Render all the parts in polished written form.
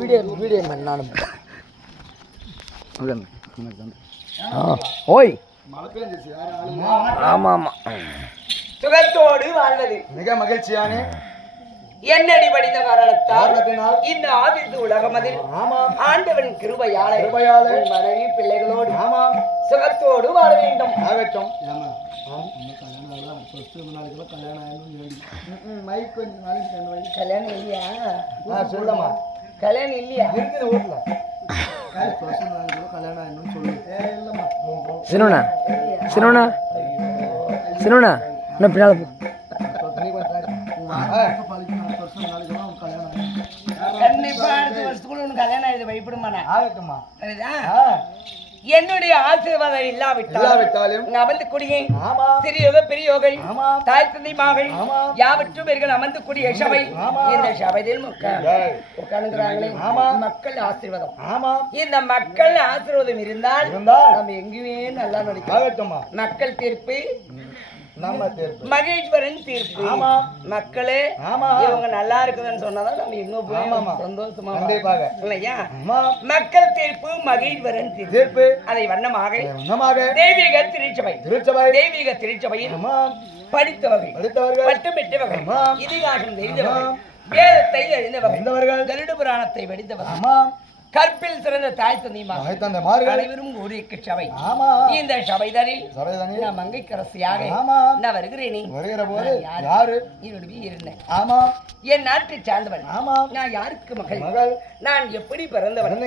Video நான் ஓய் ஆமா ஆமா சுகத்தோடு வாழ்வது மிக மகிழ்ச்சியான என்னடி படித்த காரணத்தால் இந்த ஆதித்து உலகம் அதில் ஆண்டவன் கிருபையாளை மனைவி பிள்ளைகளோடு சுகத்தோடு வாழ வேண்டும். ஆகட்டும். கல்யாணம் இல்லையா? சொல்லமா கல்யாணம் இல்லையா? ஊர்ல சினோனா சினோனா சினோனா என்ன பின்னால கண்டிப்பா அடுத்த வருஷத்துக்குள்ள உனக்கு கல்யாணம் ஆயுது பயப்படுமாண்ணா? ஆகட்டுமா. என்னுடைய ஆசீர்வாதம் இல்லாவிட்டாலும் அமர்ந்து கூடிய சிறியோக பெரியோகை தாய் தந்தை மகள் யாவற்றும் பேர்கள் அமர்ந்து கூடிய சபை. இந்த சபையில் உட்கார்ந்துக்கிறாங்களே மக்கள் ஆசீர்வாதம். இந்த மக்கள் ஆசீர்வாதம் இருந்தால் நம்ம எங்கேயுமே நல்லா நடிக்கும். மக்கள் தீர்ப்பு மகேஸ்வரன் தீர்ப்பு. மக்களே இவங்க நல்லா இருக்குதுன்னு சொன்னாதான் நம்ம இன்னும் போய் சந்தோஷமா இல்லையா? மக்கள் தீர்ப்பு மகேஸ்வரன் தீர்ப்பு. அதை வண்ணமாக தெய்வீக திருச்சபையில் படித்தவர்கள் பட்டம் பெற்றவர்கள் இதிகாசம் தெரிந்தவர்கள் வேதத்தை அறிந்தவர்கள் கருட புராணத்தை படித்தவர்கள் கற்பில் சிறந்த தாய் தந்தை அனைவரும் ஒரு சபை. இந்த சபைதனில் நான் மங்கைக்கரசியாக நான் வருகிறேனே. என் நாட்டை சார்ந்தவன். நான் யாருக்கு மகள்? நான் எப்படி பிறந்தவன்?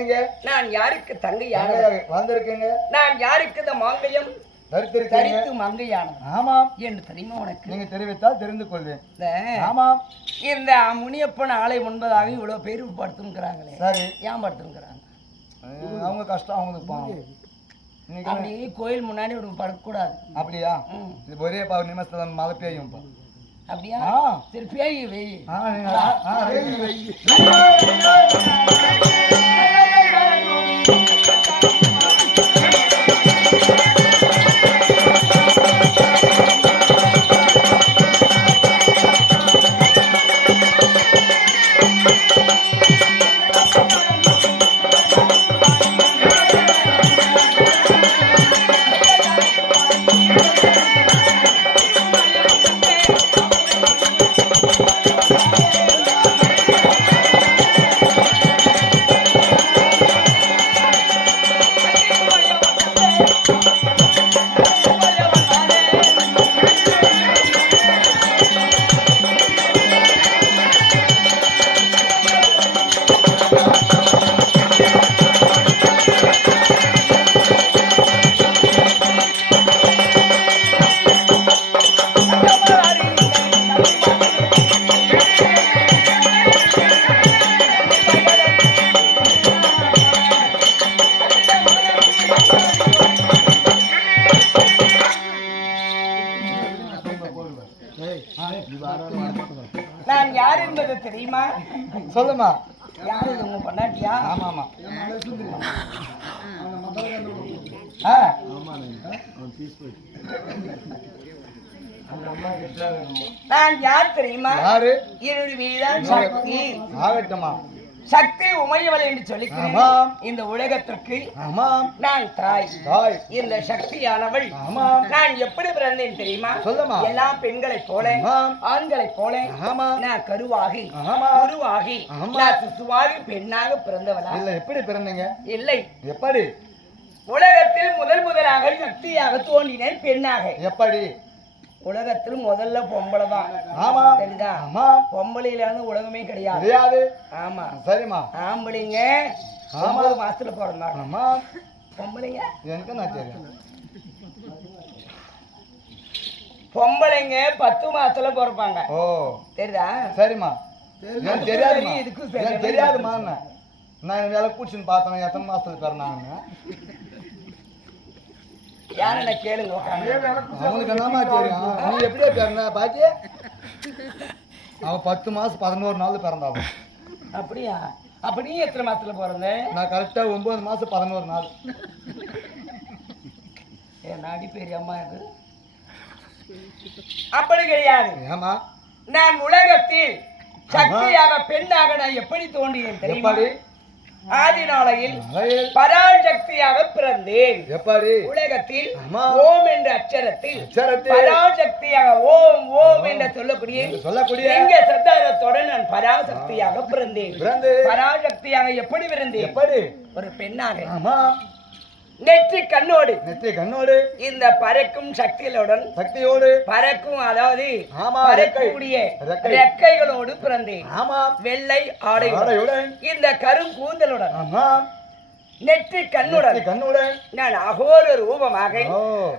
நான் யாருக்கு தங்கை? நான் யாருக்கு இந்த மாங்கல்யம் தரித்து மங்கையானவன் என்று தெரியுமா உனக்கு? நீங்க தெரிவித்தால் தெரிந்து கொள்வேன். இந்த முனியப்பன் ஆலை முன்பதாக இவ்வளவு பேர் படுத்துங்கிறாங்களே, ஏன் படுத்துங்கிறாங்க? அவங்க கஷ்டம் அவங்களுக்கு பாவம். அப்படி கோயில் முன்னாடி படக்கூடாது. அப்படியா? இது ஒரே நிமிஷத்துல மழை பெய்யும். அப்படியா? சரி பேய் வெய். நான் யார் என்பது தெரியுமா? சொல்லுமா. யாரு உங்க பொண்டாட்டியா? ஆமாமா. நான் யார் தெரியுமா? யாரு? என்னுடைய வீடான் சக்தி. ஆகட்டுமா. சக்தி உமையவள் என்று சொல்லி இந்த உலகத்திற்கு நான் தாய். இந்த சக்தியானவள் நான் எப்படி பிறந்தேன் தெரியுமா? எல்லா பெண்களை போல ஆண்களை போல நான் கருவாகி உருவாகி நான் சிசுவாகி பெண்ணாக பிறந்தவளா? இல்ல எப்படி பிறந்தீங்க? இல்லை. எப்படி? உலகத்தில் முதலாக சக்தியாக தோன்றினேன் பெண்ணாக. எப்படி? உலகத்தில் முதல்ல பொம்பளை தான். தெரியுதா? பொம்பளையில இருந்து உலகமே கிடையாது. ஆமா சரிமா. ஆம்பளைங்க 9 மாசத்துல பிறந்தாங்க. பொம்பளைங்க எனக்கு நான் தெரியும். பொம்பளைங்க 10 மாசத்துல பிறப்பாங்க. ஓ தெரியுதா? சரிமா. எனக்கு தெரியாதுமா. எனக்கு தெரியாதுமா. நான் வேலை கூச்சுன்னு பார்த்தேன் எத்தனை மாசத்துல பிறந்தாங்கன்னு. யார கேளுங்க. அவனுக்கு என்னமா தெரியும்? நீ எப்படியா பிறந்த பாட்டி? அவன் 10 மாசம் 11 நாள் பிறந்தாங்க. அப்படியா? அப்ப நீ எத்தனை மாசத்துல பிறந்த? நான் கரெக்டா 9 மாசம் 11 நாள். என் நாடி பெரிய அம்மா இது. அப்படி கிடையாது. ஏமா? நான் உலகத்தில் சக்தியாக பெண்ணாக நான் எப்படி தோன்றினேன் தெரியுமா? ஆதி நாளையில் மலையில் பராசக்தியாக பிறந்தேன். எப்படி உலகத்தில் ஆமா. ஓம் என்ற அச்சரத்தில் அச்சரத்தில் பராசக்தியாக ஓம் ஓம் என்று சொல்லக்கூடிய சொல்லக்கூடிய சத்தாரத்தோட நான் பராசக்தியாக பிறந்தேன். பிறந்து பராசக்தியாக எப்படி பிறந்தேன்? எப்படி ஒரு பெண்ணாக ஆமா நெற்றி கண்ணோடு நெற்றி கண்ணோடு இந்த பறக்கும் சக்திகளுடன் சக்தியோடு பறக்கும் அதாவது ஆமா பறக்கக்கூடிய ரெக்கைகளோடு பிறந்தேன். ஆமா வெள்ளை ஆடையுடன் இந்த கருங்கூந்தலுடன் ஆமா நெற்றி கண்ணுடன் கண்ணுடன் நான் அகோர ரூபமாக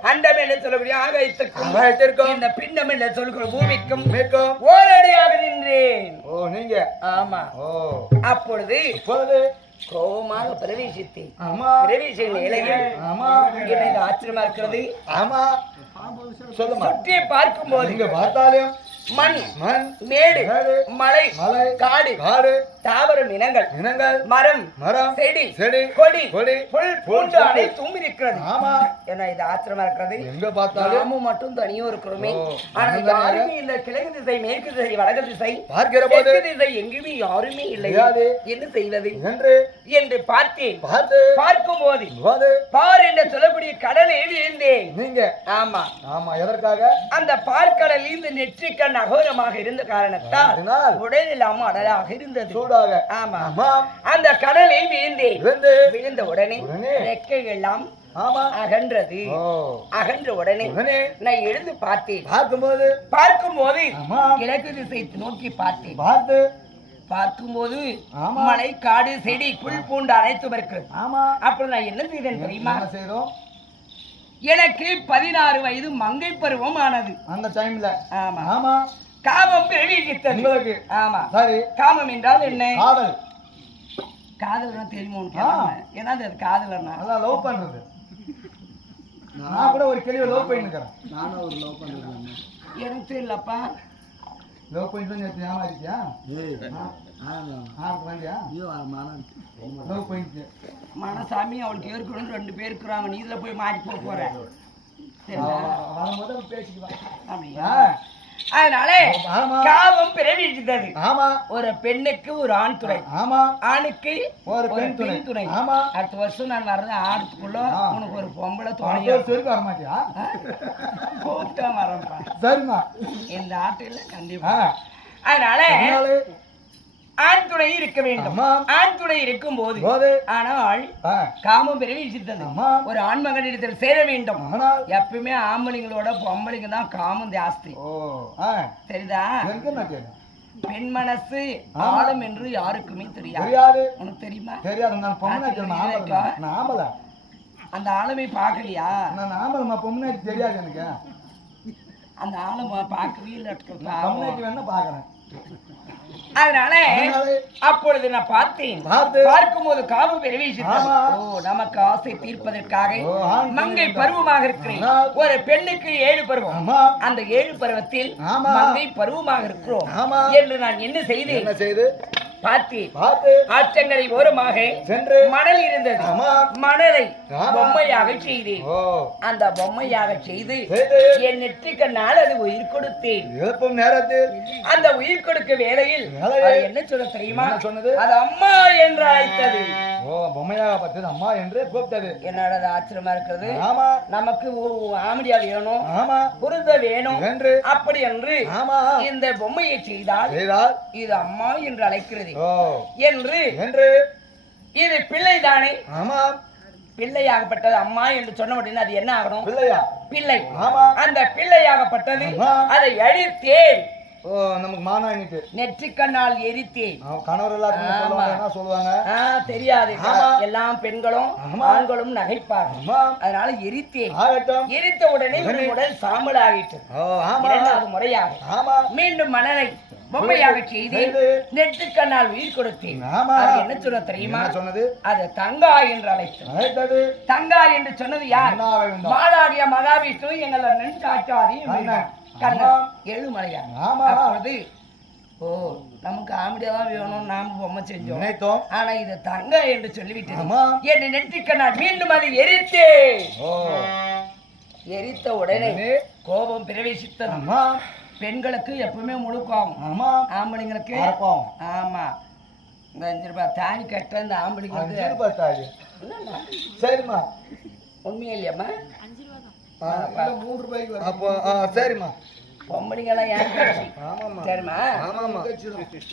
அண்டம் என்று சொல்லக்கூடிய ஆகாயத்திற்கும் இந்த பிண்டம் என்று சொல்லக்கூடிய பூமிக்கும் ஓரடியாக நின்றேன். ஓ நீங்க ஆமா. ஓ அப்பொழுது கோபமாக பிரவேசித்தேன். பிரவேசித்த நிலையில் எனக்கு ஆச்சரியமா இருக்கிறது. ஆமா சொல்லுமா. சுற்றி பார்க்கும் போது நீங்க பார்த்தாலும் மண் மண் மேடு மலை மலை காடு காடு தாவரம் இனங்கள் மரம் மரம் செடி செடி கொடி கொடி புல் பூண்டு அனைத்தும் இருக்கிறது. ஆமா ஏன்னா இது ஆச்சரியமா இருக்கிறது. எங்க பார்த்தாலும் நாமும் மட்டும் தனியும் இருக்கிறோமே. ஆனா யாருமே இந்த கிழக்கு திசை மேற்கு திசை வடக்கு திசை பார்க்கிற போது திசை எங்குமே யாருமே இல்லை. என்ன செய்வது என்று பார்த்தேன். பார்க்கும் போது பார் என்று சொல்லக்கூடிய கடலில் இருந்தேன். நீங்க ஆமா ஆமா எதற்காக அந்த பார்க்கடலில் இந்த நெற்றிக்கண் அகோரமாக இருந்த காரணத்தால் உடல் இல்லாம அடலாக இருந்தது சூடாக. ஆமா அந்த கடலில் விழுந்த உடனே ரெக்கைகள் எல்லாம் அகன்றது. அகன்ற உடனே நான் எழுந்து பார்த்தேன். பார்க்கும்போது கிழக்கு திசை நோக்கி பார்த்தேன். பார்க்கும்போது மலை காடு செடி புல் பூண்டு அனைத்தும் இருக்கு. அப்புறம் நான் என்ன செய்தேன் தெரியுமா? எனக்கு 16 வயது மங்கை பருவம் ஆனது. அந்த டைம்ல ஆமா ஆமா காமம் பிரவேசித்தது. ஆமா சரி. காமம் என்றால் என்ன? காதல். காதல்னா தெரியுமா உனக்கு? ஏன்னா அது காதல்னா அதான் லவ் பண்றது. நான் கூட ஒரு கேள்வி லவ் பண்ணிக்கிறேன். நானும் ஒரு லவ் பண்றேன். எனக்கு தெரியலப்பா. லவ் பண்ணிட்டு நேத்து ஏமாறிட்டியா? மனசாமி அவளுக்கு ஏற்கனவே 2 பேர் இருக்கிறாங்க. நீ இதுல போய் மாட்டி போற. அதனால காமம் பிரவேசித்தது. ஒரு பெண்ணுக்கு ஒரு ஆண் துணை. ஆணுக்கு ஒரு பெண் துணை. அடுத்த வருஷம் நான் வர்றது ஆடுக்குள்ள உனக்கு ஒரு பொம்பளை துணையா வர மாட்டியா? கூப்பிட்டா வரப்பா. சரிமா இந்த ஆட்டில கண்டிப்பா. அதனால ஆண் துணை இருக்க வேண்டும். ஆண் துணை இருக்கும் போது ஆனால் காமம் பிரவேசித்தது. ஒரு ஆண்மகனிடத்தில் சேர வேண்டும். எப்பவுமே ஆம்பளைங்களோட பொம்பளைங்க தான் காமம் ஜாஸ்தி. சரிதா? பெண் மனசு ஆழம் என்று யாருக்குமே தெரியாது. உனக்கு தெரியுமா? அந்த ஆளுமை பார்க்கலையா? தெரியாது எனக்கு. அந்த ஆளுமை பார்க்கவே இல்லை. அதனால அப்பொழுது நான் பார்த்தேன். பார்க்கும்போது காமம் பிரவேசித்தது. நமக்கு ஆசை தீர்ப்பதற்காக மங்கை பருவமாக இருக்கிறேன். ஒரு பெண்ணுக்கு 7 பருவம். அந்த 7 பருவத்தில் மங்கை பருவமாக இருக்கிறோம் என்று நான் என்ன செய்து பார்த்தேன். ஆற்றங்கரை ஓரமாக சென்று மணல் இருந்தது. மணலை பொம்மையாக செய்தேன். அந்த பொம்மையாக செய்து என் நெற்றிக்கண்ணால் அது உயிர் கொடுத்தேன். அந்த உயிர் கொடுக்க வேளையில் என்ன சொல்ல தெரியுமா? அது அம்மா என்று அழைத்தது. பொம்மையாக பார்த்தது அம்மா என்று கூப்பிட்டது. என்னோட ஆச்சரியமா இருக்கிறது. நமக்கு ஆமடியா வேணும், புரித வேணும் அப்படி என்று இந்த பொம்மையை செய்தால் இது அம்மா என்று அழைக்கிறது என்று இது பிள்ளைதானே? பிள்ளையாகப்பட்டது அம்மா என்று சொன்ன உடனே அது என்ன ஆகணும்? பிள்ளை. அந்த பிள்ளையாகப்பட்டது அதை அழித்தேன். நமக்கு மானாயிட்டு நெற்றிக்கண்ணால் எரித்தேன். கணவர் எல்லாரும் சொல்லுவாங்க தெரியாது. எல்லாம் பெண்களும் ஆண்களும் நகைப்பாங்க. அதனால எரித்தேன். எரித்த உடனே உடல் சாம்பல் ஆகிட்டு முறையாக மீண்டும் மணலை பொம்மையாக செய்து நெற்றிக்கண்ணால் உயிர் கொடுத்தேன். என்ன சொல்ல தெரியுமா? சொன்னது அது தங்கா என்று அழைத்தது. தங்கா என்று சொன்னது யார்? மாலாடிய மகாவிஷ்ணு எங்களை நின்று காட்டாதி எழுமலையா. அப்பொழுது நமக்கு ஆம்படியாதான் வேணும், நாம பொம்மை செஞ்சோம். ஆனா இது தங்க என்று சொல்லிவிட்டது. என்னை நெற்றிக்கண்ணால் மீண்டும் அதை எரித்த உடனே கோபம் பிரவேசித்தது. பெண்களுக்கு எப்பவுமே முழு கோபம், ஆம்பளைங்களுக்கு ஆமா இந்த 5 ரூபாய் தாலி கட்ட இந்த ஆம்பளைக்கு 5 ரூபாய் தாலி. என்னண்ணா சரிம்மா. உண்மையா இல்லையாம்மா? 3 ரூபாய்க்கு வரும். அப்போ சரிம்மா. பொம்பளைங்கெல்லாம் ஏன் கட்சி? ஆமாம்மா. சரிம்மா. ஆமாம்மா.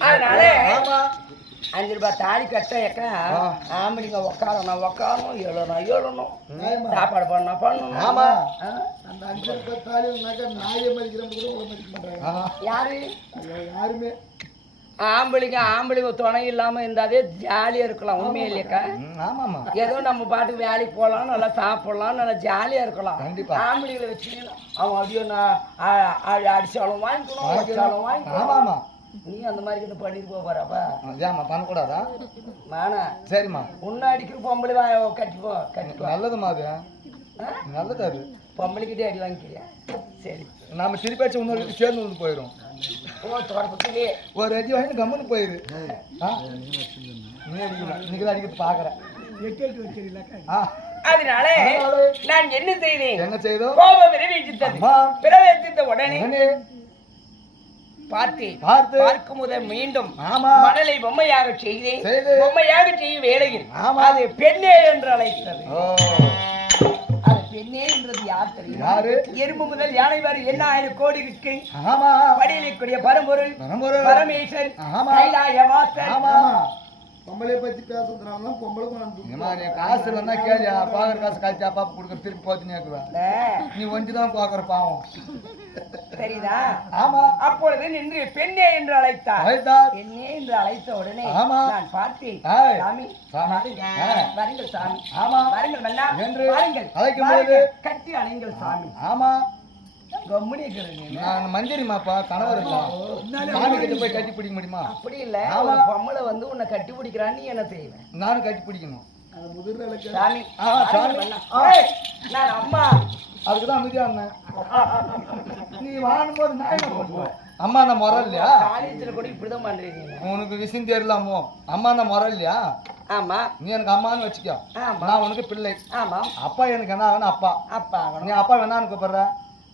அதனால ஆமா. 5 ரூபாய் தாலி கட்டக்கா ஆம்பளைங்க உக்காரணும் எழணும் சாப்பாடு பண்ணணும். ஆமா. அந்த 5 ரூபாய் தாலினாக்கா நாயை மதிக்கிறவங்க கூட உங்களை மதிக்க மாட்டாங்க. யாரு? யாருமே ஆம்பளைங்க துணை இல்லாம இருந்தாதே ஜாலியா இருக்கலாம். உண்மையா இல்லையாக்கா? ஆமாம்மா. ஏதோ நம்ம பாட்டுக்கு வேலைக்கு போகலாம், நல்லா சாப்பிடலாம், நல்லா ஜாலியா இருக்கலாம். கண்டிப்பா. ஆம்பளைங்களை வச்சுக்கலாம் அவன் அப்படியே அடிச்சாலும் வாங்கிக்கணும், வச்சாலும் வாங்கிக்கணும். ஆமாம்மா. நீ அந்த மாதிரி கிட்ட பண்ணிட்டு போறாப்பா? ஏம்மா பண்ணக்கூடாதா? வேணா. சரிம்மா. உன்னை அடிக்கிற பொம்பளை கட்டிப்போ. நல்லதுமா அது. நல்லது அது. பொம்பளைக்கிட்டே அடி வாங்கிக்கிறியா? சரி. நாம திருப்பி அடிச்சு இன்னொரு சேர்ந்து வந்து போயிடும். தொடர்புக்குள்ளே ஒரு அடி வாங்கி கம்முன்னு போயிரு. நீ அடிக்கலாம். நீங்க அடிக்கிறது பாக்குறேன். அதனால நான் என்ன செய்தேன்? என்ன செய்தோம்? கோபம் விரைவித்தது. பிறவேற்றித்த உடனே பார்க்கும் முதல் மீண்டும் மணலை பொம்மையாக செய்தேன். பொம்மையாக செய்யும் வேளையில் அது பெண்ணே என்று அழைத்தது. அது பெண்ணே என்றது யார் தெரியும்? எறும்பு முதல் யானை வரை என்ன 1000 கோடி இருக்கு. படியிலைக்கூடிய பரம்பொருள் பரமேஸ்வர் கைலாய வாசன். பொம்பளைய பத்தி பேசுறதுனால பொம்பளை காசு வந்தா கேள்வி பாக்குற காசு காய்ச்சி அப்பா கொடுக்க திருப்பி போத்து நேக்குவேன். நீ ஒண்டிதான் பாக்குற பாவம். சரிதா? ஆமா. அப்பொழுது நின்று பெண்ணே என்று அழைத்தார். பெண்ணே என்று அழைத்த உடனே நான் பார்த்தேன். சாமி வருங்கள் சாமி. ஆமா வருங்கள் மன்னா என்று வாருங்கள் கட்டி அணைங்கள் சாமி. ஆமா நான் மஞ்சரிமாப்பா கணவர் சாமி கிட்ட போய் கட்டி பிடிக்க முடியுமா? அப்படி இல்ல. பொம்பளை வந்து உன்னை கட்டி பிடிக்கிறான்னு நீ என்ன செய்வேன்? நானும் கட்டி பிடிக்கணும். சாமி நான் அம்மா அதுக்குதான் அமைதியா இருந்தேன். நீ வாழும் போது அம்மா நான் முறை இல்லையா? காலேஜ்ல கூட இப்படிதான் பண்றீங்க. உனக்கு விஷயம் தெரியலாமோ? அம்மா நான் முறை இல்லையா? ஆமா. நீ எனக்கு அம்மான்னு வச்சுக்கோ. நான் உனக்கு பிள்ளை. ஆமா. அப்பா எனக்கு என்ன ஆகணும்? அப்பா. அப்பா நீ அப்பா வேணான்னு கூப்பிடுற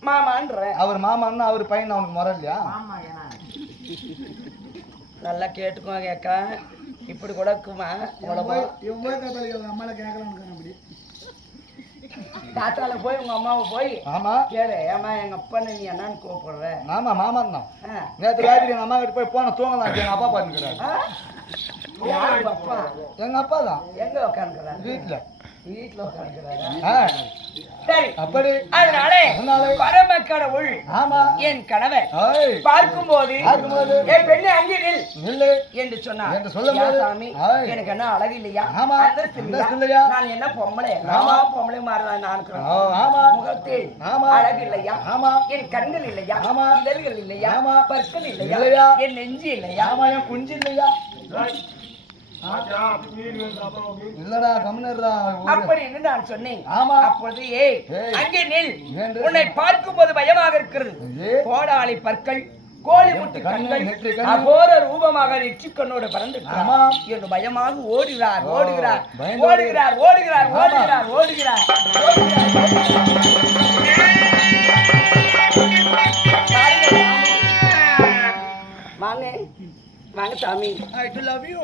மாமான்ற. அவர் மாமான்னு அவர் பையன் அவனுக்கு முறை இல்லையா? நல்லா கேட்டுக்கோ கேக்கா. இப்படி கூட இருக்குமா? தாத்தால போய் உங்க அம்மாவை போய் ஆமா கேளு. ஏமா எங்க அப்பா நீ என்னன்னு கூப்பிடுற? ஆமா மாமா தான். நேற்று ராத்திரி எங்க அம்மா கிட்ட போய் போன தூங்கலாம். எங்க அப்பா பாத்துக்கிறாரு. எங்க அப்பா தான். எங்க உட்காந்துக்கிறாரு? வீட்டுல. வீட்டுல உட்காந்துக்கிறாரா? சரி. அப்படி அதனால பரம கடவுள் என் கணவர் பார்க்கும் போது என் பெண்ணை அங்கே நில் என்று சொன்னார். சாமி எனக்கு என்ன அழகு இல்லையா? நான் என்ன பொம்பளை? பொம்பளை மாதிரிதான் நான் முகத்தில் அழகு இல்லையா? என் கண்கள் இல்லையா? இதழ்கள் இல்லையா? பற்கள் இல்லையா? என் நெஞ்சு இல்லையா? என் குஞ்சு இல்லையா? இல்லடா கம்னர்டா அப்படின்னு நான் சொன்னேன். ஆமா. அப்பொழுது அங்கே நில். உன்னை பார்க்கும் போது பயமாக இருக்கிறது. கோடாளி பற்கள் கோழி முட்டு கண்கள் அகோர ரூபமாக நெற்றிக்கண்ணோடு பறந்து என்று பயமாக ஓடுகிறார் ஓடுகிறார் ஓடுகிறார் ஓடுகிறார் ஓடுகிறார் ஓடுகிறார். வாங்க வாங்க சாமி. I love you.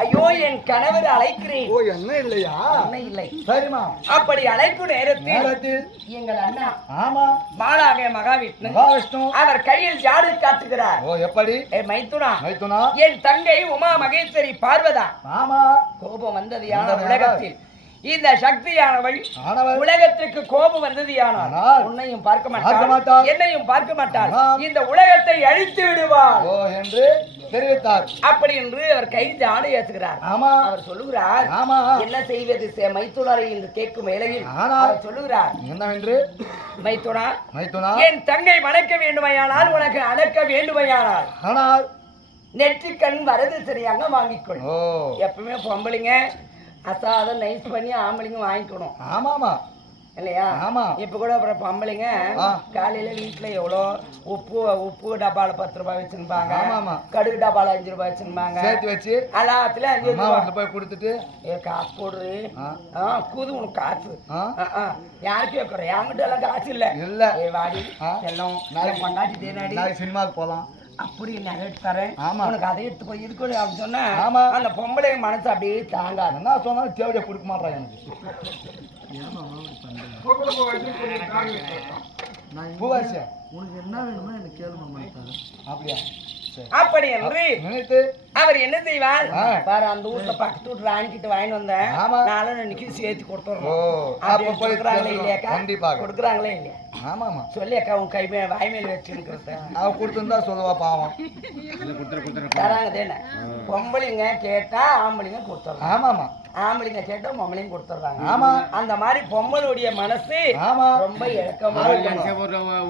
ஐயோ என் கணவர் அழைக்கிறேன். ஓ என்ன இல்லையா? என்ன இல்லை. சரிமா. அப்படி அழைக்கும் நேரத்தில் எங்கள் அண்ணா ஆமா மாலாக மகாவிஷ்ணு அவர் கையில் ஜாடு காட்டுகிறார். ஓ எப்படி? மைத்துனா மைத்துனா என் தங்கை உமா மகேஸ்வரி பார்வதா. ஆமா கோபம் வந்தது யார் உலகத்தில் இந்த சக்தியானவள் உலகத்திற்கு கோபம் வந்தது யானால் உன்னையும் பார்க்க மாட்டாள் என்னையும் பார்க்க மாட்டாள். இந்த உலகத்தை அழித்து விடுவாள் என்று தெரிவித்தார். அப்படி என்று அவர் கைது ஆணை ஏற்றுகிறார். அவர் சொல்லுகிறார் என்ன செய்வது மைத்துனரை என்று கேட்கும் வேளையில் அவர் சொல்லுகிறார் என்னவென்று மைத்துனா மைத்துனா என் தங்கை வணக்க வேண்டுமையானால் உனக்கு அடக்க வேண்டுமையானால் ஆனால் நெற்றி கண் வரது சரியாக வாங்கிக்கொள். எப்பவுமே பொம்பளைங்க அசாத நைஸ் பண்ணி ஆம்பளைங்க வாங்கிக்கணும். ஆமாமா இல்லையா? ஆமா. இப்ப கூட அப்புறம் பொம்பளைங்க காலையில வீட்டுல எவ்வளோ உப்பு டப்பால 10 ரூபாய் வச்சிருப்பாங்க. ஆமா. கடுகு டப்பால 5 ரூபாய் வச்சிருப்பாங்க. சேர்த்து வச்சு எல்லாத்துல 5 ரூபாய் போய் கொடுத்துட்டு காசு போடுறது கூது உனக்கு காசு யாருக்கு வைக்கிறேன்? என்கிட்ட எல்லாம் காசு இல்ல. இல்ல வாடி எல்லாம் கொண்டாடி தேனாடி சினிமாவுக்கு போலாம் அப்படி நகை எடுத்து தரேன் ஆமா. உனக்கு அதை எடுத்துக்கோ இதுக்கு அப்படின்னு சொன்னா ஆமா. அந்த பொம்பளை மனசு அப்படியே தாங்காது. என்ன சொன்னாலும் தேவையா கொடுக்க மாட்டான் எனக்கு. பூவாசியா உனக்கு என்ன வேணுமோ எனக்கு கேளு மாமா. அப்படியா? சரி. அப்படி என்று நினைத்து அவர் என்ன செய்வார் ஆ. பாரு அந்த வீட்டுல பக்கத்து வீட்டு ராணிக்கிட்ட வாங்கி வந்தேன் ஆமா. நானும் இன்னைக்கு சேர்த்து ஓ, கொடுத்துறோம் அப்ப போய் கொடுக்குறாங்களே இல்லையாக்கா கண்டிப்பாக. கொடுக்குறாங்களே இல்லையா ஆமாமா. சொல்லி அக்கா உன் கை வாய் மேல வச்சுருக்கிறத அவ கொடுத்துருந்தா சொல்லுவா பாவம். தராங்க தானே பொம்பளைங்க கேட்டா ஆம்பளைங்க கொடுத்துட்றாங்க. ஆமாமா. ஆம்பளைங்க கேட்டா பொம்பளைங்க கொடுத்துட்றாங்க. ஆமா. அந்த மாதிரி பொம்பளுடைய மனசு ஆமா. ரொம்ப இறக்கமா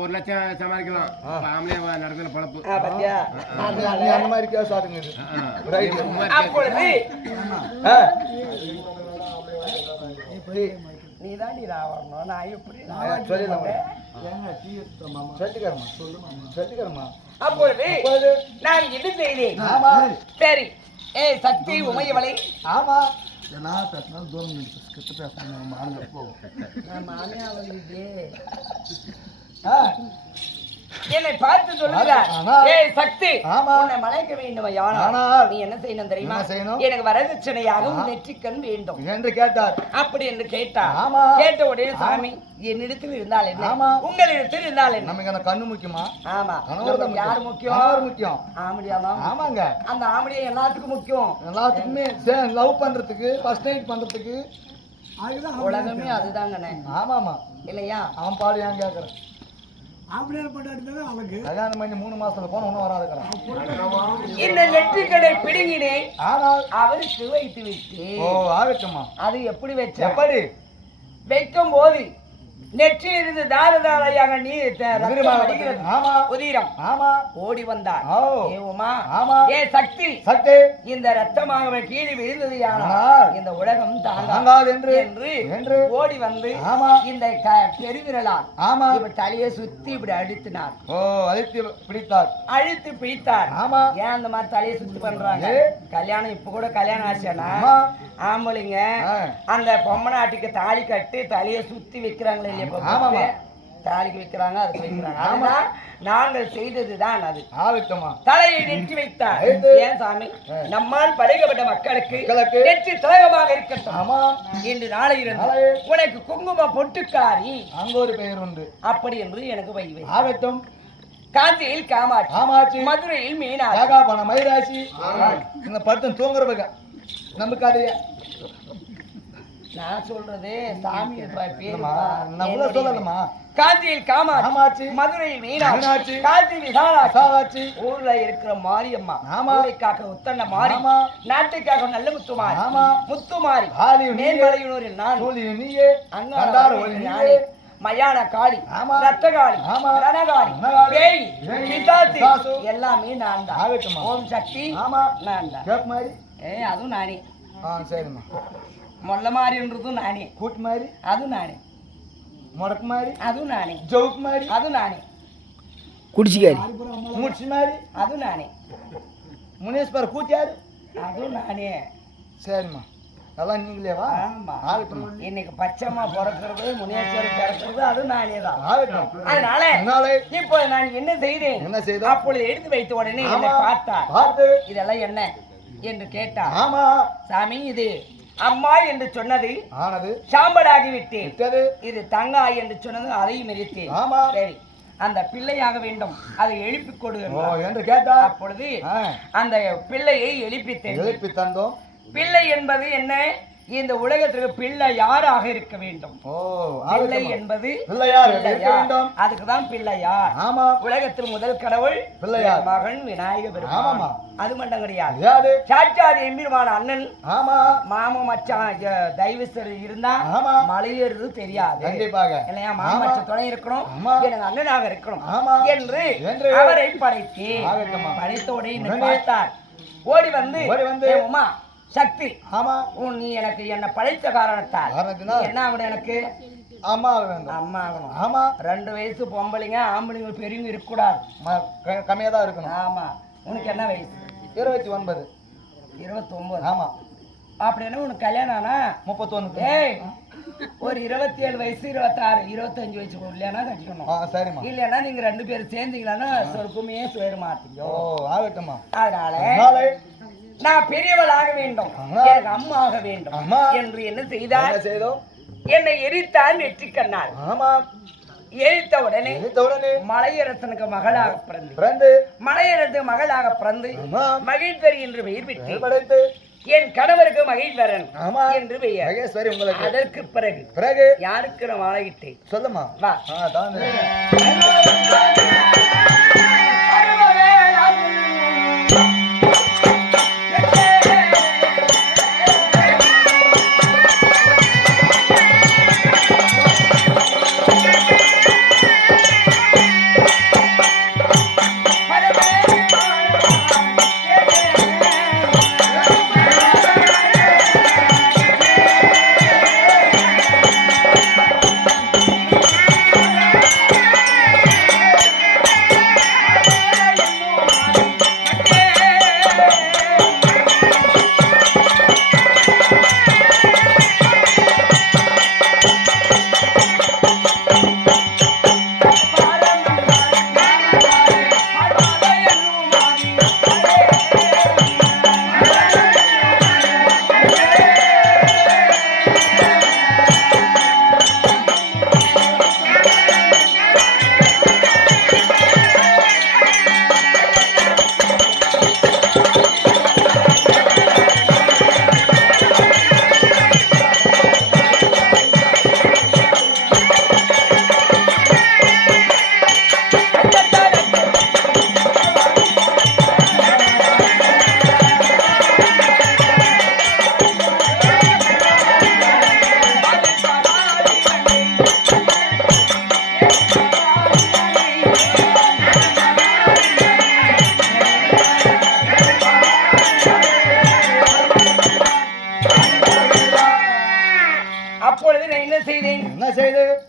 ஒரு லட்சம் சமாளிக்கலாம். ஃபேமிலியா நடக்கிற பழப்பு. பத்தியா அதனால நீ அந்த மாதிரி கேஸ் ஆடுங்க இது. ரைட். அப்பொழுது ஆ. நீதாண்டி ராவணும் நான் எப்படி சொல்லிடலாம். ஏங்க டீ எடுத்த மாமா. சொல்லிக்கிறமா. சொல்லு மாமா. சொல்லிக்கிறமா. அப்பொழுது அப்பொழுது நான் இது செய்தேன். ஆமா. சரி ஏய் சக்தி உமையவளை ஆமா. ஏன்னா பேசினாலும் தூரம் நின்று கிட்ட பேசணும் மாங்க போகும். நான் மாமியா அவளுக்கு ஆ. என்னை பார்த்து சொல்லுகிறார் ஆனால் ஏய் சக்தி ஆமா. உன்னை மலைக்க வேண்டும் யானா ஆனால் நீ என்ன செய்யணும் தெரியுமா என்ன செய்யணும்? எனக்கு வரதட்சணையாக உன் நெற்றிக்கண் வேண்டும் என்று கேட்டார். அப்படி என்று கேட்டார். ஆமா. கேட்ட உடனே சாமி என்னிடத்தில் இருந்தால் என்ன ஆமா. உங்களிடத்தில் இருந்தால் என்ன நமக்கு என்ன கண்ணு முக்கியமா? ஆமா கணவர் தான் யார் முக்கியம். முக்கியம் கணவர் முக்கியம். ஆம்படியாதான் ஆமாங்க. அந்த ஆம்படியா எல்லாத்துக்கும் முக்கியம் எல்லாத்துக்குமே லவ் பண்றதுக்கு ஃபர்ஸ்ட் நைட் பண்றதுக்கு அதுதான் உலகமே அதுதாங்கண்ணே ஆமாமா. இல்லையா அவன் பாடு ஏன் கேட்கறேன்? அப்படியே பண்ணாடி அவளுக்கு கல்யாணம் பண்ணி 3 மாசத்துல போன ஒன்னும் வராதுக்கிறான். இந்த நெற்றிக்கடை பிடுங்கினேன் ஆனால் அவருக்கு வைத்து விட்டு ஓ ஆகட்டுமா. அது எப்படி வச்ச எப்படி? வைக்கும் போது நெற்றில் இருந்து தாரதாரையாக நீர் ஆமா. உதிரம் ஆமா. ஓடி வந்தார். ஓ. ஏ உமா ஆமா. ஏ சக்தி சக்தி இந்த ரத்தமாக கீழே விழுந்தது ஆனால் யானால் இந்த உலகம் தாங்காது தாங்காது என்று என்று ஓடி வந்து ஆமா. இந்த பெருவிரலால் ஆமா. இப்படி தலையை சுத்தி இப்படி அழுத்தினார். ஓ அழைத்து பிடித்தார். அழுத்தி பிடித்தார். ஆமா. ஏன் அந்த மாதிரி தலையை சுத்தி பண்றாங்க? கல்யாணம் இப்ப கூட கல்யாணம் ஆச்சுன்னா ஆமா. ஆம்பளைங்க ஆ. அந்த பொம்மை நாட்டுக்கு தாலி கட்டி தலையை சுத்தி வைக்கிறாங்களே இல்லையா இப்ப ஆமாமா. பொண்ணு? தாலிக்கு வைக்கிறாங்க அதுக்கு வைக்கிறாங்க. அதுதான் நாங்கள் செய்ததுதான் அது. ஆகட்டுமா. தலையை நெற்றி வைத்தார். ஏன் சாமி நம்மால் படைக்கப்பட்ட மக்களுக்கு மக்களுக்கு நெற்றி தலையமாக இருக்கட்டும். ஆமா. இன்று நாளை இருந்து நாளை உனக்கு குங்கும பொட்டுக்காரி அங்க ஒரு பெயர் உண்டு. அப்படி என்று எனக்கு வைவை. ஆகட்டும். காஞ்சியில் காமாட்சி காமாட்சி. மதுரையில் மீனாட்சி ஏகா பண மயிராசி. இந்த படுத்து தூங்குறவங்க நமக்காதையா நான் சொல்றது சாமி நம்ம சொல்லணுமா? காஞ்சியில் காமாட்சி காமாட்சி. மதுரையில் மீனாட்சி. மீனாட்சி காஞ்சி விசாலாட்சி சாவாச்சி. ஊர்ல இருக்கிற மாரியம்மா ஆமா. ஊரைக்காக உத்தண்ண மாரி ஆமா. நாட்டுக்காக நல்ல முத்துமாரி ஆமா. முத்துமாரி ஆலியும் நீயே. மேல்மலையூரில் நான் சூழியும் நீயே. கண்டார அங்கார ஒளி நானே நீயே. மயான காளி ஆமா. ரத்த காளி ஆமா. ரணகாளி ரணகாளி. பேய் பேய். பிசாசு பிசாசு. எல்லாமே நான் தான். ஆகட்டுமா. ஓம் சக்தி ஆமா. நான் தான். கேப் மாதிரி. அதுவும் நானே. சரிம்மா. மொல்ல மாதிரின்றதும் நானே. கூட்டு மாதிரி. அதுவும் நானே. முடக்கு மாதிரி. அதுவும் நானே. ஜவுக்கு மாதிரி. அதுவும் நானே. குடிச்சிக்காரி முட்சி மாதிரி. அதுவும் நானே. முனேஸ்வர கூத்தியாரு. அதுவும் நானே. சரிம்மா. அதெல்லாம் நீங்களேவா? ஆமா. ஆகட்டுமா. இன்னைக்கு பச்சைமா பிறக்கிறது முனேஸ்வரி பிறக்கிறது அதுவும் நானே தான். ஆகட்டும். அதனால அதனாலே இப்போ நான் என்ன செய்தேன்? என்ன செய்தோம்? அப்பொழுது எடுத்து வைத்த உடனே என்னை ஆமா. பார்த்தார். பார்த்து இதெல்லாம் என்ன என்று கேட்டார். ஆமா. சாமி இது அம்மா என்று சொன்னது ஆனது சாம்பலாகி விட்டேன். விட்டது. இது தங்காய் என்று சொன்னது அதையும் எரித்தேன். ஆமா. சரி அந்த பிள்ளையாக வேண்டும் அதை எழுப்பி கொடு ஓ என்றார். என்று கேட்டார். அப்பொழுது ஆ. அந்த பிள்ளையை எழுப்பித்தேன். எழுப்பி தந்தோம். பிள்ளை என்பது என்ன? இந்த உலகத்திற்கு பிள்ளை யாராக இருக்க வேண்டும்? ஓ பிள்ளை ஆகட்டும். என்பது பிள்ளையார் இருக்க வேண்டும். அதுக்குதான் பிள்ளையார். ஆமா. உலகத்தில் முதல் கடவுள் பிள்ளையார். மகன் விநாயக பெருமான். ஆமாமா. அது மட்டும் கிடையாது. யாரு? சாட்சாதி எம்பெருமான் அண்ணன் ஆமா. மாமா மச்சான் தெய்வஸ்தர் இருந்தா ஆமா. மலையேறது தெரியாது கண்டிப்பாக. இல்லையா? மாமச்ச துணை இருக்கணும். ஆமா. எனக்கு அண்ணனாக இருக்கணும் ஆமா. என்று என்று அவரை படைத்து ஆகட்டுமா. படைத்தோடு என்னை உடனே பார்த்தார். ஓடி வந்து ஓடி வந்து "ஏ உமா சக்தி ஆமா. நீ எனக்கு என்ன படைத்த காரணத்தால் காரணத்தினால் என்ன ஆகணும்? எனக்கு அம்மா வேண்டும். அம்மா ஆகணும். ஆமா. 2 வயசு பொம்பளைங்க ஆம்பளைங்க பெரியவங்க இருக்கக்கூடாது. கம்மியா தான் இருக்கணும். ஆமா. உனக்கு என்ன வயசு? 29. 29. ஆமா. அப்படின்னா உனக்கு கல்யாணம் ஆனா 31. ஏய் ஒரு 27 வயசு 26 25 வயசு இல்லைன்னா கட்டிக்கணும். சரிம்மா. இல்லைன்னா நீங்க 2 பேரும் சேர்ந்தீங்கன்னா சொர்க்குமே சேர மாட்டீங்க. ஓ ஆகட்டும்மா. அதனால நான் பெரியவள் ஆக வேண்டும், எனக்கு அம்மா ஆக வேண்டும் என்று என்ன செய்தார்? என்னை எரித்தான் வெற்றி கண்ணால். ஆமா. எரித்த உடனே மலையரசனுக்கு மகளாக பிறந்து மலையரசு மகளாக பிறந்து மகேஸ்வரி என்று பெயர் பெற்று என் கணவருக்கு மகேஸ்வரன் என்று பெயர். அதற்கு பிறகு யாருக்கு நான் மாலையிட்டேன் சொல்லுமா? வா.